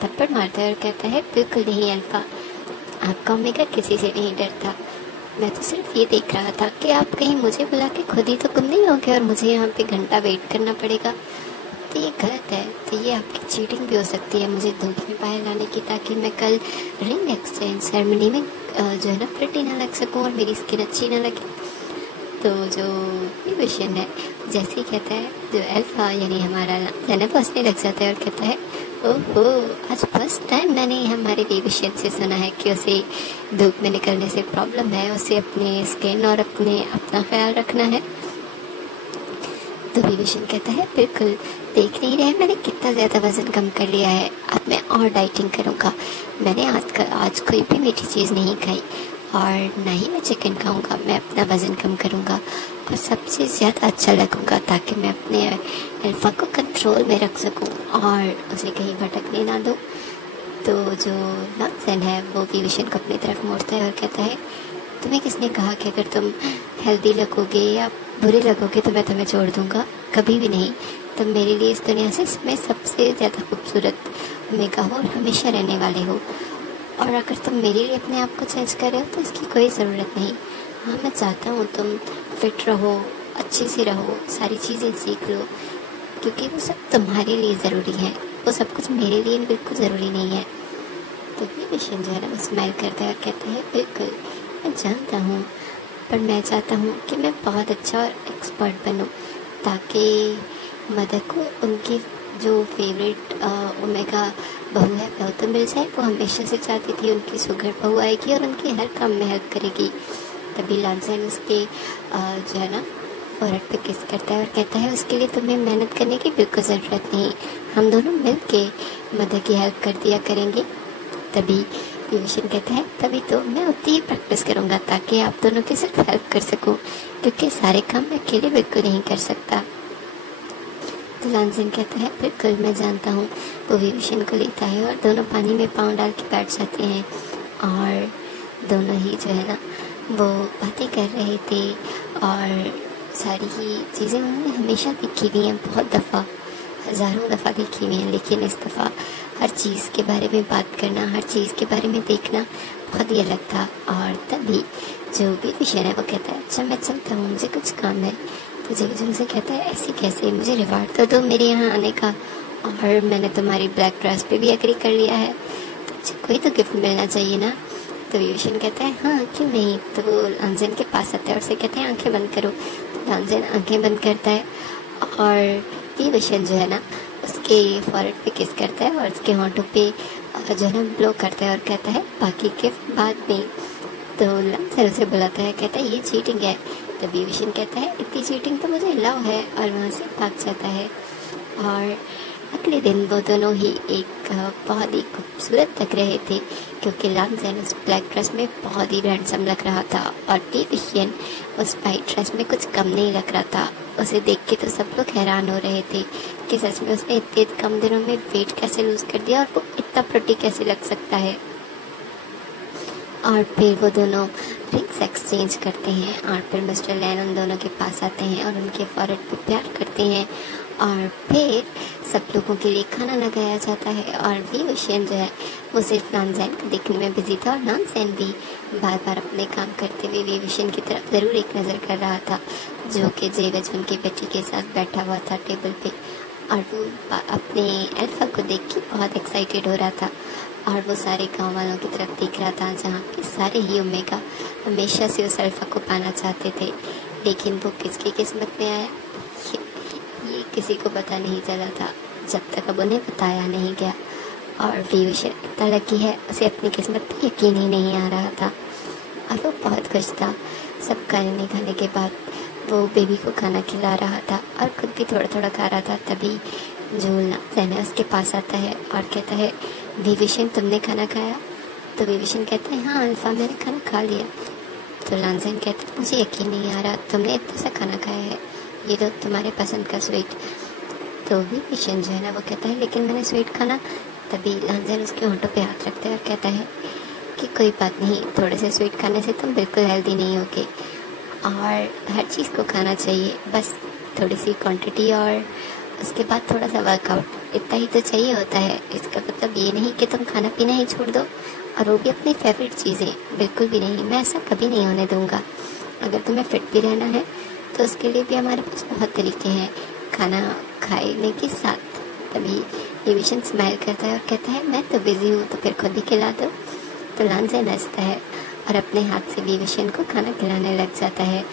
थप्पड़ मारता है और कहता है बिल्कुल नहीं अल्फा, आपका ओमेगा किसी से नहीं डरता, मैं तो सिर्फ ये देख रहा था कि आप कहीं मुझे बुला के खुद ही तो गुम नहीं हो गए और मुझे यहाँ पे घंटा वेट करना पड़ेगा, तो ये गलत है, तो ये आपकी चीटिंग भी हो सकती है मुझे धोखे में बाहर लाने की, ताकि मैं कल रिंग एक्सचेंज सेरेमनी में जो है ना प्रिटी ना लग सकूँ और मेरी स्किन अच्छी ना लगे। तो जो विवेशन है जैसे ही कहता है जो अल्फा यानी हमारा लांजेन हंसने लग जाता है और कहता है ओहो आज फर्स्ट टाइम मैंने हमारे विवेशन से सुना है कि उसे धूप में निकलने से प्रॉब्लम है, उसे अपने स्किन और अपना ख्याल रखना है। तो विवेशन कहता है बिल्कुल, देख नहीं रहे मैंने कितना ज़्यादा वज़न कम कर लिया है, अब मैं और डाइटिंग करूँगा, मैंने आज कोई भी मीठी चीज़ नहीं खाई और ना ही मैं चिकन खाऊंगा, मैं अपना वज़न कम करूँगा और सबसे ज़्यादा अच्छा लगूँगा ताकि मैं अपने अल्फा को कंट्रोल में रख सकूँ और उसे कहीं भटकने ना दूँ। तो जो लांजेन है वो विवेशन को अपनी तरफ मोड़ता है और कहता है तुम्हें किसने कहा कि अगर तुम हेल्दी लगोगे या बुरे लगोगे तो मैं तुम्हें छोड़ दूँगा, कभी भी नहीं, तुम मेरे लिए इस दुनिया से इसमें सबसे ज़्यादा खूबसूरत ओमेगा हो और हमेशा रहने वाले हो। और अगर तुम मेरे लिए अपने आप को चेंज कर रहे हो तो इसकी कोई ज़रूरत नहीं। हाँ, मैं चाहता हूँ तुम फिट रहो, अच्छे से रहो, सारी चीज़ें सीख लो, क्योंकि वो सब तुम्हारे लिए ज़रूरी है, वो सब कुछ मेरे लिए बिल्कुल ज़रूरी नहीं है। तो ये विशन जो है ना वो स्माइल करता है और कहता है बिल्कुल मैं जानता हूँ, पर मैं चाहता हूँ कि मैं बहुत अच्छा और एक्सपर्ट बनूँ, ताकि मदर को उनकी जो फेवरेट ओमेगा बहू है वह तो मिल जाए। वो हमेशा से चाहती थी उनकी सुघड़ बहू आएगी और उनके हर काम में हेल्प करेगी। तभी लांसन उसके जो है ना फोrehead पे किस करता है और कहता है उसके लिए तुम्हें मेहनत करने की बिल्कुल ज़रूरत नहीं, हम दोनों मिल के मदर की हेल्प कर दिया करेंगे। तभी विशन कहता है तभी तो मैं उतनी ही प्रैक्टिस करूँगा ताकि आप दोनों की सिर्फ हेल्प कर सकूँ, क्योंकि सारे काम मैं अकेले बिल्कुल नहीं कर सकता। तो लांसन कहता है बिल्कुल मैं जानता हूँ। वो विशन को लेता है और दोनों पानी में पाँव डाल के बैठ जाते हैं और दोनों ही जो है ना वो बातें कर रहे थे और सारी ही चीज़ें उन्होंने हमेशा देखी हुई हैं, बहुत दफ़ा, हज़ारों दफ़ा देखी हुई हैं, लेकिन इस दफ़ा हर चीज़ के बारे में बात करना, हर चीज़ के बारे में देखना बहुत ही अलग था। और तभी जो भी विषय है वो कहता है अच्छा मैं चलता हूँ, मुझे कुछ काम है। तो जो से कहता है ऐसे कैसे, मुझे रिवार्ड तो दो मेरे यहाँ आने का, और मैंने तुम्हारी ब्लैक ड्रेस पे भी एग्री कर लिया है, तो मुझे कोई तो गिफ्ट मिलना चाहिए ना। तो विशन कहता है हाँ क्यों नहीं। तो वो लांसन के पास आता है और उसे कहते हैं आंखें बंद करो। तो लांसन आंखें बंद करता है और विशन जो है ना उसके फॉरहेड पे किस करता है और उसके होंठों पे जो है ना ब्लो करता है और कहता है बाकी गिफ्ट बाद में। तो लांसन उसे बुलाता है, कहता है ये चीटिंग है। तभी विशन कहता है इतनी चीटिंग तो मुझे अलाउ है, और वहाँ से भाग जाता है। और अगले दिन वो दोनों ही एक बहुत ही खूबसूरत लग रहे थे, क्योंकि लांसन उस ब्लैक ड्रेस में बहुत ही हैंडसम लग रहा था और विशन उस वाइट ड्रेस में कुछ कम नहीं लग रहा था। उसे देख के तो सब लोग हैरान हो रहे थे कि सच में उसने इतने कम दिनों में वेट कैसे लूज कर दिया और वो इतना प्रिटी कैसे लग सकता है। और फिर वो दोनों रिंग्स एक्सचेंज करते हैं और फिर मिस्टर लैन उन दोनों के पास आते हैं और उनके फॉरहेड पे प्यार करते हैं। और फिर सब लोगों के लिए खाना लगाया जाता है और विशन जो है वो सिर्फ लांसन को देखने में बिजी था, और लांसन भी बार बार अपने काम करते हुए विशन की तरफ ज़रूर एक नज़र कर रहा था, जो कि जेवज उनकी बेटी के साथ बैठा हुआ था टेबल पे। और वो अपने अल्फा को देख के बहुत एक्साइटेड हो रहा था और वो सारे गांव वालों की तरफ देख रहा था, जहाँ के सारे ही ओमेगा हमेशा से उस अल्फा को पाना चाहते थे, लेकिन वो किसकी किस्मत में आया ये किसी को पता नहीं चला था जब तक अब उन्हें बताया नहीं गया। और विशन इतना लकी है, उसे अपनी किस्मत पर यकीन ही नहीं आ रहा था और वो बहुत खुश था। सब खाने के बाद वो बेबी को खाना खिला रहा था और खुद भी थोड़ा थोड़ा खा रहा था। तभी जो लांसन है उसके पास आता है और कहता है विशन तुमने खाना खाया? तो विशन कहता है हाँ अल्फा मैंने खाना खा लिया। तो लांसन कहता है मुझे यकीन नहीं आ रहा तुमने इतना सा खाना खाया है, ये तो तुम्हारे पसंद का स्वीट। तो विशन जो है ना वो कहता है लेकिन मैंने स्वीट खाना। तभी लांसन उसके होंठों पे हाथ रखता है और कहता है कि कोई बात नहीं, थोड़े से स्वीट खाने से तुम बिल्कुल हेल्दी नहीं होगे और हर चीज़ को खाना चाहिए, बस थोड़ी सी क्वांटिटी और उसके बाद थोड़ा सा वर्कआउट, इतना ही तो चाहिए होता है। इसका मतलब ये नहीं कि तुम खाना पीना ही छोड़ दो, और वो भी अपनी फेवरेट चीज़ें, बिल्कुल भी नहीं, मैं ऐसा कभी नहीं होने दूँगा। अगर तुम्हें फिट भी रहना है तो उसके लिए भी हमारे पास बहुत तरीके हैं खाना खाने के साथ। तभी विशन स्माइल करता है और कहता है मैं तो बिजी हूँ, तो फिर खुद ही खिला दो। तो लांसन हंसता है और अपने हाथ से विशन को खाना खिलाने लग जाता है।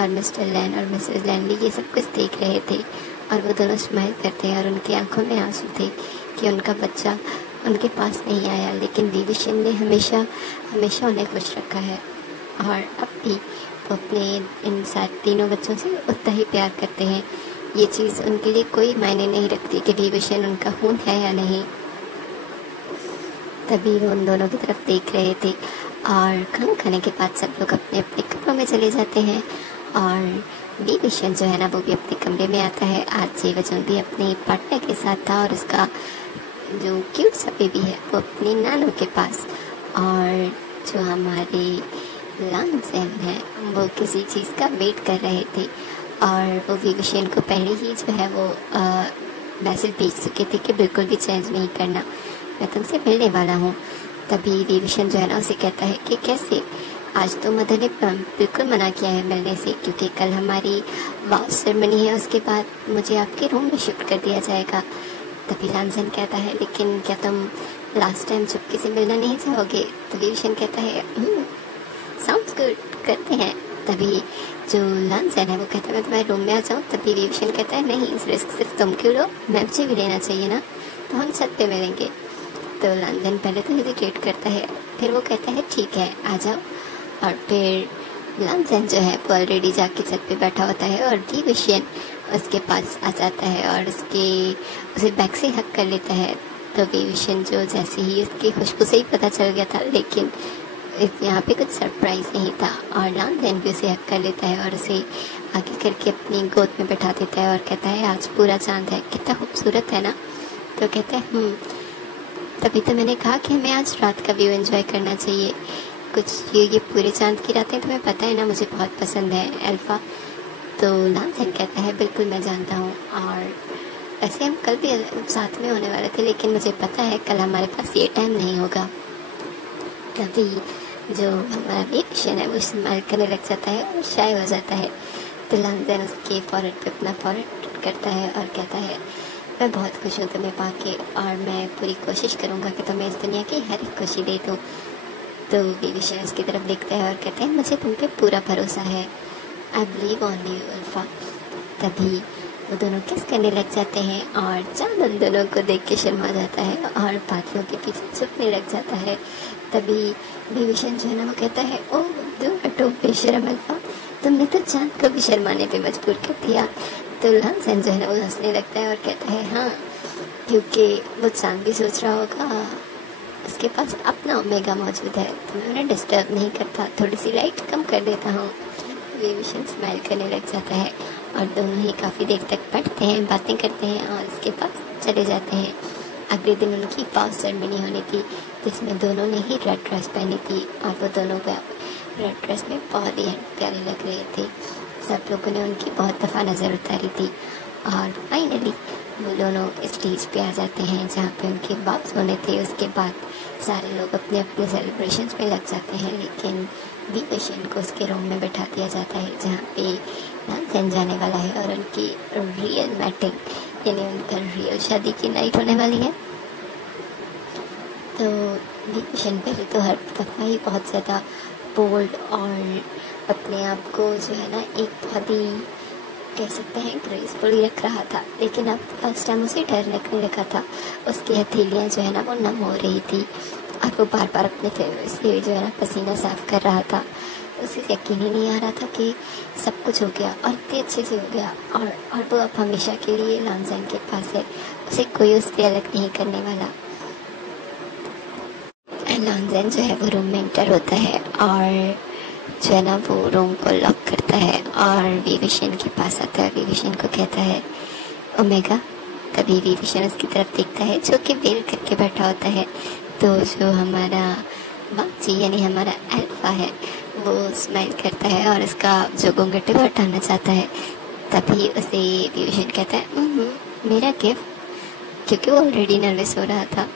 और मिस्टर लैन और मिसेस लैन भी ये सब कुछ देख रहे थे और वो दोनों स्माइल करते हैं और उनकी आंखों में आंसू थे कि उनका बच्चा उनके पास नहीं आया, लेकिन विशन ने हमेशा हमेशा उन्हें खुश रखा है। और अब भी वो अपने इन तीनों बच्चों से उतना ही प्यार करते हैं। ये चीज़ उनके लिए कोई मायने नहीं रखती कि विशन उनका खून है या नहीं। तभी वो उन दोनों की तरफ देख रहे थे और खाना खाने के बाद सब लोग अपने अपने कमरों में चले जाते हैं और विशन जो है ना वो भी अपने कमरे में आता है। आज जेवजन भी अपने पार्टनर के साथ था और उसका जो क्यूट सा बेबी है वो अपनी नानू के पास, और जो हमारे लांसन है वो किसी चीज़ का वेट कर रहे थे और वो विशन को पहले ही जो है वो मैसेज भेज चुके थे कि बिल्कुल भी चेंज नहीं करना, मैं तुमसे मिलने वाला हूँ। तभी विभीषण जो है ना उसे कहता है कि कैसे, आज तो मदर ने बिल्कुल मना किया है मिलने से, क्योंकि कल हमारी वाव सेरेमनी है, उसके बाद मुझे आपके रूम में शिफ्ट कर दिया जाएगा। तभी लांसन कहता है लेकिन क्या तुम लास्ट टाइम चुपके से मिलना नहीं चाहोगे? तो विभीषण कहता है साउंड्स गुड, करते हैं। तभी जो लांसन है वो कहता है मैं तुम्हारे रूम में आ जाऊँ? तभी विभीषण कहता है नहीं, इस रिस्क सिर्फ तुम क्यों लो, मुझे भी लेना चाहिए ना, तो हम छत पे मिलेंगे। तो लांसन पहले तो हेजिटेट करता है, फिर वो कहता है ठीक है आ जाओ। और फिर लांसन जो है वो ऑलरेडी जाके छत पे बैठा होता है और विभीषण उसके पास आ जाता है और उसे बैक से हक कर लेता है। तो विभीषण जो जैसे ही उसकी खुशबू से ही पता चल गया था, लेकिन यहाँ पे कुछ सरप्राइज नहीं था, और लांसन भी उसे हक कर लेता है और उसे आगे करके अपनी गोद में बैठा देता है और कहता है आज पूरा चांद है, कितना खूबसूरत है ना। तो कहता है तभी तो मैंने कहा कि हमें आज रात का व्यू एंजॉय करना चाहिए। कुछ ये पूरे चांद की रातें तुम्हें पता है ना मुझे बहुत पसंद है अल्फा। तो लांसन कहता है बिल्कुल मैं जानता हूँ, और ऐसे हम कल भी साथ में होने वाले थे, लेकिन मुझे पता है कल हमारे पास ये टाइम नहीं होगा। तभी जो हमारा विभीषण है वो स्माइल करने लग जाता है और शाय हो जाता है। तो लांसन उसके फॉरहेड पे अपना फॉरहेड करता है और कहता है मैं बहुत खुश हूँ तुम्हें पाके, और मैं पूरी कोशिश करूँगा कि तुम्हें इस दुनिया की हर एक खुशी दे दूँ। तो विभीषण उसकी तरफ देखता है और कहते हैं मुझे तुम पे पूरा भरोसा है, I believe on you alpha. तभी वो दोनों किस करने लग जाते हैं और चांद उन दोनों को देख के शर्मा जाता है और बादलों के पीछे छुपने लग जाता है। तभी विभीषण जो है ना वो कहता है ओ दो हटो बेशरम अल्फा, तुमने तो चांद को भी शर्माने पे मजबूर कर दिया। तो लांसन जो है ना वो हंसने लगता है और कहता है हाँ, क्योंकि वो चांद भी सोच रहा होगा उसके पास अपना ओमेगा मौजूद है, तो मैं उन्हें डिस्टर्ब नहीं करता, थोड़ी सी लाइट कम कर देता हूँ। विभीषण स्माइल करने लग जाता है और दोनों ही काफ़ी देर तक पढ़ते हैं, बातें करते हैं और उसके पास चले जाते हैं। अगले दिन उनकी वाव सेरेमनी होनी थी, जिसमें दोनों ने ही रेड ड्रेस पहनी थी और वो दोनों रेड ड्रेस में बहुत ही प्यारे लग रहे थे। सब लोगों ने उनकी बहुत दफ़ा नज़र उतारी थी और फाइनली वो दोनों स्टेज पे आ जाते हैं जहाँ पे उनके वाव होने थे। उसके बाद सारे लोग अपने अपने सेलिब्रेशंस में लग जाते हैं, लेकिन विभीषण को उसके रूम में बैठा दिया जाता है जहाँ पे लांसन जाने वाला है और उनकी रियल मैटिंग यानी उनका रियल शादी की नाइट होने वाली है। तो विभीषण पहले तो हर दफ़ा ही बहुत ज़्यादा बोल्ड और अपने आप को जो है ना एक बहुत ही कह सकते हैं ग्रेसफुली रख रहा था, लेकिन अब फर्स्ट टाइम उसे डर लगने लगा था। उसकी हथेलियाँ जो है ना वो नम हो रही थी और वो बार बार अपने फेवर से जो है ना पसीना साफ कर रहा था। उसे यकीन ही नहीं आ रहा था कि सब कुछ हो गया और इतने अच्छे से हो गया, और वो अब हमेशा के लिए लांसन के पास है, उसे कोई उससे अलग नहीं करने वाला। लांसन जो है वो रूम में एंटर होता है और जो है ना वो रूम को लॉक करता है और विभीषण के पास आता है। विभीषण को कहता है ओमेगा। तभी विभीषण उसकी तरफ देखता है जो कि बेल करके बैठा होता है। तो जो हमारा बाची यानी हमारा अल्फा है वो स्माइल करता है और उसका जो घूंघट है वो हटाना चाहता है। तभी उसे विभीषण कहता है मेरा गिफ्ट, क्योंकि वो ऑलरेडी नर्वस हो रहा था।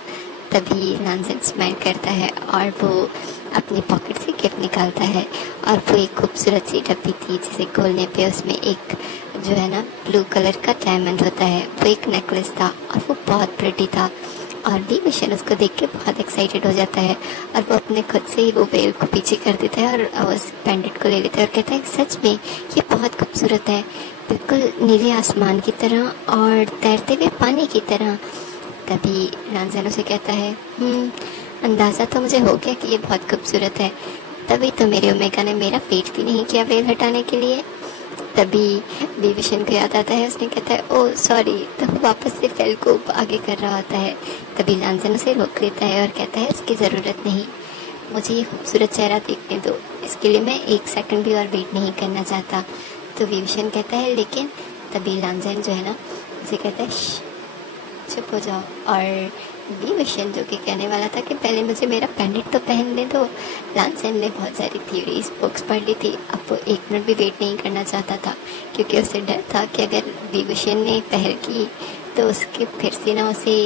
तभी लांसन स्माइल करता है और वो अपनी पॉकेट से गिफ्ट निकालता है और वो एक खूबसूरत सी डब्बी थी जिसे खोलने पे उसमें एक जो है ना ब्लू कलर का डायमंड होता है, वो एक नेकलेस था और वो बहुत प्रिटी था। और विभीषण उसको देख के बहुत एक्साइटेड हो जाता है और वो अपने खुद से ही वो बेल को पीछे कर देता है और उस पेंडेंट को ले लेता है और कहता है सच में ये बहुत खूबसूरत है, बिल्कुल नीले आसमान की तरह और तैरते हुए पानी की तरह। तभी लांसन उसे कहता है अंदाज़ा तो मुझे हो गया कि ये बहुत खूबसूरत है, तभी तो मेरे ओमेगा ने मेरा पेट भी नहीं किया बेल हटाने के लिए। तभी विभीषण को याद आता है, उसने कहता है ओह सॉरी, तो वो वापस से बेल को आगे कर रहा होता है। तभी लांसन उसे रोक लेता है और कहता है इसकी ज़रूरत नहीं, मुझे ये खूबसूरत चेहरा देखने दो, इसके लिए मैं एक सेकंड भी और वेट नहीं करना चाहता। तो विभीषण कहता है लेकिन, तभी लांसन जो है ना उसे कहता है चुप हो जाओ। और विभीषण जो कि कहने वाला था कि पहले मुझे मेरा पेंडेंट तो पहनने दो, लांसन ने बहुत सारी थ्योरीज बुक्स पढ़ ली थी, अब वो एक मिनट भी वेट नहीं करना चाहता था क्योंकि उसे डर था कि अगर विभीषण ने पहल की तो उसके फिर से ना उसे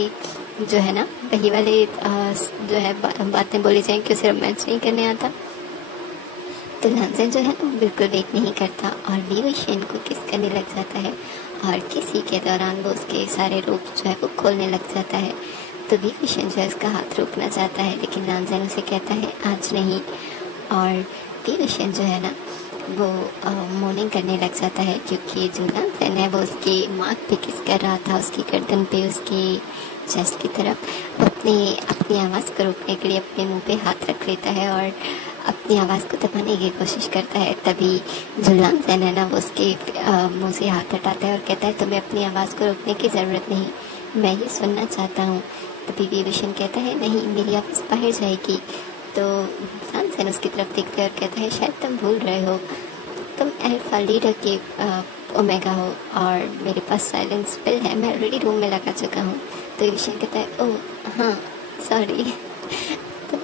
जो है ना वही वाले जो है बातें बोली जाएं कि उसे रोमांस नहीं करने आता। तो लांजन जो है ना बिल्कुल वेट नहीं करता और वी विशियन को किस करने लग जाता है और किसी के दौरान वो उसके सारे रूप जो है वो खोलने लग जाता है। तो वी विशियन जो है उसका हाथ रोकना चाहता है, लेकिन लांजन उसे कहता है आज नहीं। और वी विशियन जो है ना वो मॉर्निंग करने लग जाता है, क्योंकि जो लांजन है वो उसकी माथ पे किस कर रहा था, उसकी गर्दन पे, उसकी चेस्ट की तरफ। अपनी आवाज़ को रोकने के लिए अपने मुंह पे हाथ रख लेता है और अपनी आवाज़ को दबाने की कोशिश करता है। तभी जो लांजन है ना वो उसके मुंह से हाथ हटाता है और कहता है तुम्हें अपनी आवाज़ को रोकने की ज़रूरत नहीं, मैं ये सुनना चाहता हूँ। तभी वी विशियन कहता है नहीं, मेरी आवाज़ बाहर जाएगी। तो लांजन उसकी तरफ देखता है और कहता है शायद तुम भूल रहे हो, तुम अल्फा लीडर के ओमेगा हो और मेरे पास साइलेंस स्पेल है, मैं ऑलरेडी रूम में लगा चुका हूँ। तो वी विशियन कहता है ओह हाँ सॉरी। तो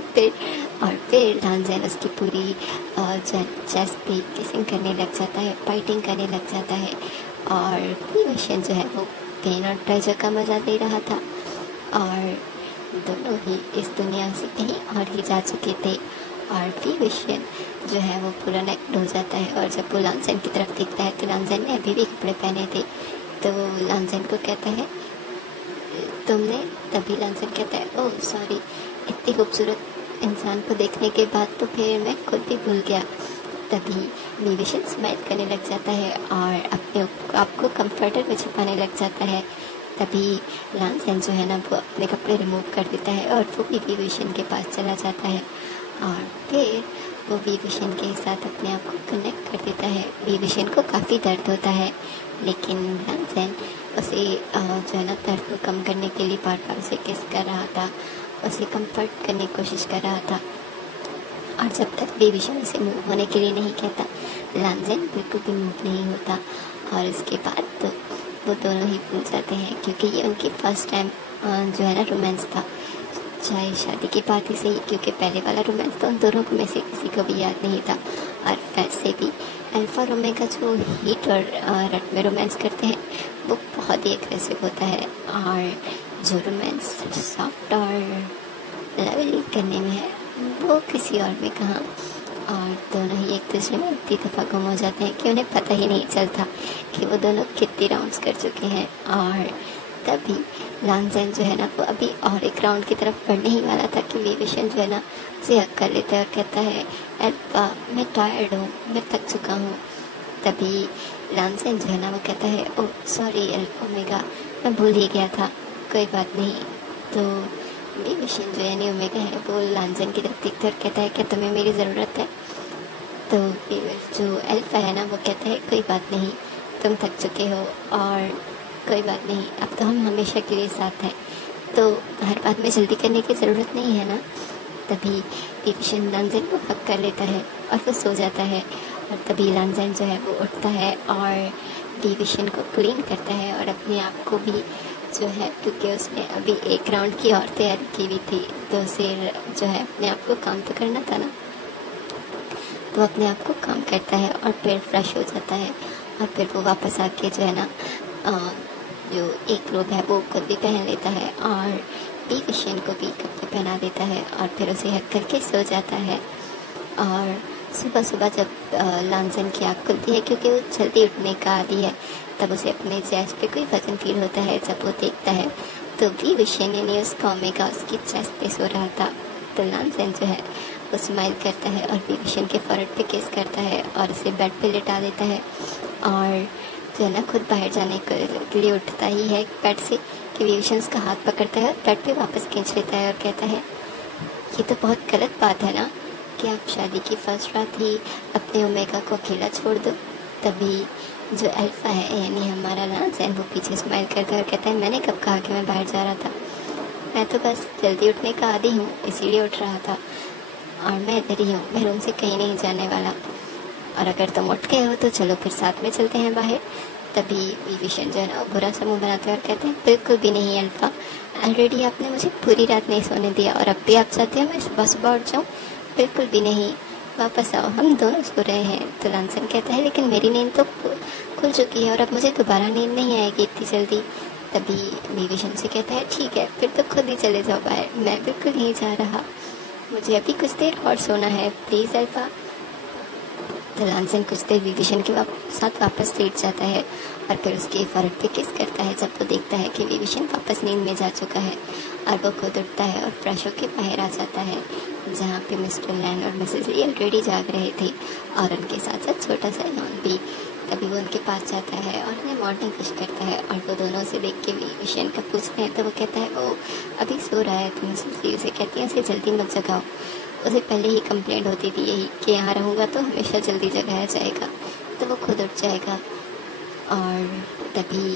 फिर लांजन उसकी पूरी चेस्ट पे किसिंग करने लग जाता है, फाइटिंग करने लग जाता है। और वी विशियन जो है वो पेन और प्लेजर का मजा ले रहा था और दोनों ही इस दुनिया से कहीं और ही जा चुके थे। और वी विशियन जो है वो पूरा नेक्ड हो जाता है और जब वो लांजन की तरफ देखता है तो लांजन ने अभी भी कपड़े पहने थे। तो लांजन को कहता है तुमने, तभी लांजन कहता है ओह सॉरी, इतनी खूबसूरत इंसान को देखने के बाद तो फिर मैं खुद भी भूल गया। तभी वी विशियन स्माइल करने लग जाता है और अपने आप को कंफर्टर में छुपाने लग जाता है। तभी लांजन जो है ना वो अपने कपड़े रिमूव कर देता है और वो भी वी विशियन के पास चला जाता है और फिर वो वी विशियन के साथ अपने आप को कनेक्ट कर देता है। वी विशियन को काफ़ी दर्द होता है, लेकिन लांजन उसे जो है ना दर्द को कम करने के लिए बार बार उसे किस कर रहा था, उसे कंफर्ट करने की कोशिश कर रहा था। और जब तक वी विशियन उसे मूव होने के लिए नहीं कहता, लांजन बिल्कुल भी मूव नहीं होता। और इसके बाद तो वो दोनों ही भूल जाते हैं, क्योंकि ये उनकी फर्स्ट टाइम जो है ना रोमांस था, चाहे शादी की बात ही सही, क्योंकि पहले वाला रोमांस तो उन दोनों में से किसी को भी याद नहीं था। और वैसे भी अल्फा और ओमेगा जो हीट और रट में रोमांस करते हैं वो बहुत ही एग्रेसिव होता है, और जो रोमांस सॉफ्ट और लवली करने में है वो किसी और में कहाँ। और दोनों ही एक दूसरे में इतनी दफ़ा गुम हो जाते हैं कि उन्हें पता ही नहीं चलता कि वो दोनों कितने राउंड्स कर चुके हैं। और तभी लांजन जो है ना वो अभी और एक राउंड की तरफ बढ़ने ही वाला था कि वी विशियन जो है ना उसे हक कर लेता है और कहता है अल्फा मैं टायर्ड हूँ, मैं थक चुका हूँ। तभी लांजन जो है ना वो कहता है ओह सॉरी ओमेगा, मैं भूल ही गया था, कोई बात नहीं। तो वी विशियन जो है ओमेगा है वो लांजन की तरफ देखता है और कहता है क्या तुम्हें मेरी ज़रूरत है। तो जो अल्फा है ना वो कहता है कोई बात नहीं, तुम थक चुके हो और कोई बात नहीं, अब तो हम हमेशा के लिए साथ हैं, तो हर बात में जल्दी करने की ज़रूरत नहीं है ना। तभी वी विशियन लांजन को हक कर लेता है और वो सो जाता है। और तभी लांजन जो है वो उठता है और वी विशियन को क्लीन करता है और अपने आप को भी जो है, क्योंकि उसने अभी एक राउंड की और तैयारी की हुई थी, तो उसे जो है अपने आप को काम तो करना था ना, तो अपने आप को काम करता है और फिर फ्रेश हो जाता है। और फिर वो वापस आके जो है ना जो एक रोब है वो खुद भी पहन लेता है और वी विशियन को भी कपड़े पहना देता है और फिर उसे हक करके सो जाता है। और सुबह सुबह जब लांजन की आँख खुलती है, क्योंकि वो जल्दी उठने का आदी है, तब उसे अपने चेस्ट पे कोई वजन फील होता है। जब वो देखता है तो वी विशियन ने उसका ओमेगा उसकी चेस्ट पे सो रहा था। तो लांजन जो है वो स्माइल करता है और वी विशियन के फोrehead पे किस करता है और उसे बेड पे लिटा देता है। और जो है ना खुद बाहर जाने के लिए उठता ही है बेड से कि वी विशियन उसका हाथ पकड़ता है और बेड पे वापस खींच लेता है और कहता है ये तो बहुत गलत बात है ना कि आप शादी की फर्स्ट रात ही अपने ओमेगा को अकेला छोड़ दो। तभी जो अल्फा है यानी हमारा लांजन वो पीछे स्माइल करता है और कहता है मैंने कब कहा कि मैं बाहर जा रहा था, मैं तो बस जल्दी उठने का आदी हूँ, इसीलिए उठ रहा था और मैं इधर ही हूँ, मैं रूम से कहीं नहीं जाने वाला, और अगर तुम उठ गए हो तो चलो फिर साथ में चलते हैं बाहर। तभी वी विशियन जो है ना बुरा सा मुँह बनाते हैं और कहते हैं बिल्कुल भी नहीं अल्फा, ऑलरेडी आपने मुझे पूरी रात नहीं सोने दिया और अब भी आप चाहते हो मैं सुबह सुबह उठ जाऊँ, बिल्कुल भी नहीं, वापस आओ, हम दोनों सो रहे हैं। तो लांजन कहता है लेकिन मेरी नींद तो खुल चुकी है और अब मुझे दोबारा नींद नहीं आएगी इतनी जल्दी। तभी विविशन से कहता है ठीक है फिर तो खुद ही चले जाओ बाहर, मैं बिल्कुल नहीं जा रहा, मुझे अभी कुछ देर और सोना है, प्लीज़ अल्फा। तो लांसन कुछ देर विविशन के साथ वापस लेट जाता है और फिर उसके फरक पे किस करता है जब वो देखता है कि विविशन वापस नींद में जा चुका है। और वो खुद उठता है और फ्रेश होकर बाहर आ जाता है, जहाँ पे मिस्टर लैन और मिसेस ली ऑलरेडी जाग रहे थे और उनके साथ साथ छोटा सा लॉन भी। तभी वो उनके पास जाता है और उन्हें मॉर्निंग विश करता है और वो दोनों से देख के विविशन का पूछते हैं। तो वो कहता है वो अभी सो रहा है। तो मिसेस ली उसे कहती है उसे जल्दी मत जगाओ, उसे पहले ही कंप्लेंट होती थी यही कि यहाँ रहूँगा तो हमेशा जल्दी जगाया जाएगा। तो वो खुद उठ जाएगा और तभी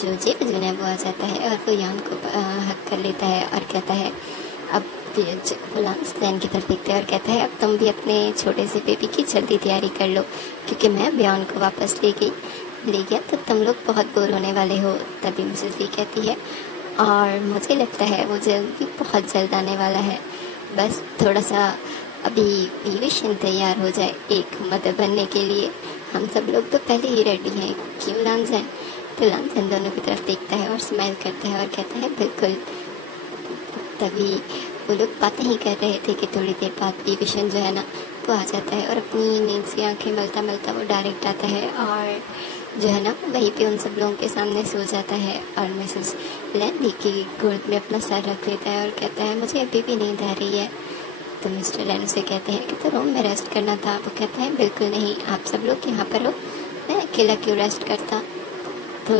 जो जेब जून है वो आ जाता है और वो यान को हक कर लेता है और कहता है अब लांस लैन की तरफ देखता है और कहता है अब तुम भी अपने छोटे से बेबी की जल्दी तैयारी कर लो, क्योंकि मैं बयान को वापस ले गया तो तुम लोग बहुत बोर होने वाले हो। तभी मिसेस ली कहती है और मुझे लगता है वो जल्दी बहुत जल्द आने वाला है, बस थोड़ा सा अभी विविशन तैयार हो जाए एक मदर बनने के लिए, हम सब लोग तो पहले ही रेडी हैं, क्यों लांसन। तो लांसन दोनों की तरफ देखता है और स्माइल करता है और कहता है बिल्कुल। तभी वो लोग बातें ही कर रहे थे कि थोड़ी देर बाद विविशन जो है ना वो आ जाता है और अपनी नींद से आंखें मलता मलता वो डायरेक्ट आता है और जो है ना वहीं पे उन सब लोगों के सामने सो जाता है। और मिसेस लैंडी की गोद में अपना सर रख लेता है और कहता है मुझे अभी भी नींद आ रही है। तो मिस्टर लैंड उसे कहते हैं कि तो रूम में रेस्ट करना था। वो कहता है बिल्कुल नहीं, आप सब लोग यहाँ पर हो, मैं अकेला क्यों रेस्ट करता। तो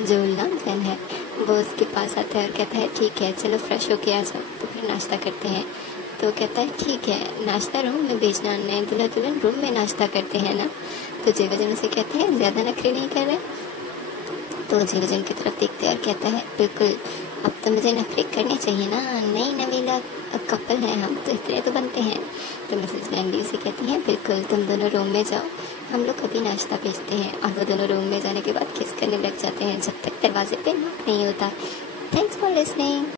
जो लांसन है वो उसके पास आता है और कहता है ठीक है चलो फ्रेश होके आ जाओ, तो फिर नाश्ता करते हैं। तो कहता है ठीक है, नाश्ता रूम में भेजना, नए दुल्हा दुल्हन रूम में नाश्ता करते हैं ना। तो जेवजन उसे कहते हैं ज़्यादा नखरे नहीं कर रहे। तो जेवजन की तरफ देखते हैं और कहता है बिल्कुल, अब तो मुझे नखरे करने चाहिए ना, नई नवीला कपल है हम, तो इतने तो बनते हैं। तो मिसेस लैंडी उसे कहती हैं बिल्कुल तुम दोनों रूम में जाओ, हम लोग अभी नाश्ता भेजते हैं। और वो दोनों रूम में जाने के बाद किस करने लग जाते हैं जब तक दरवाजे पे नॉक नहीं होता। Thanks for listening.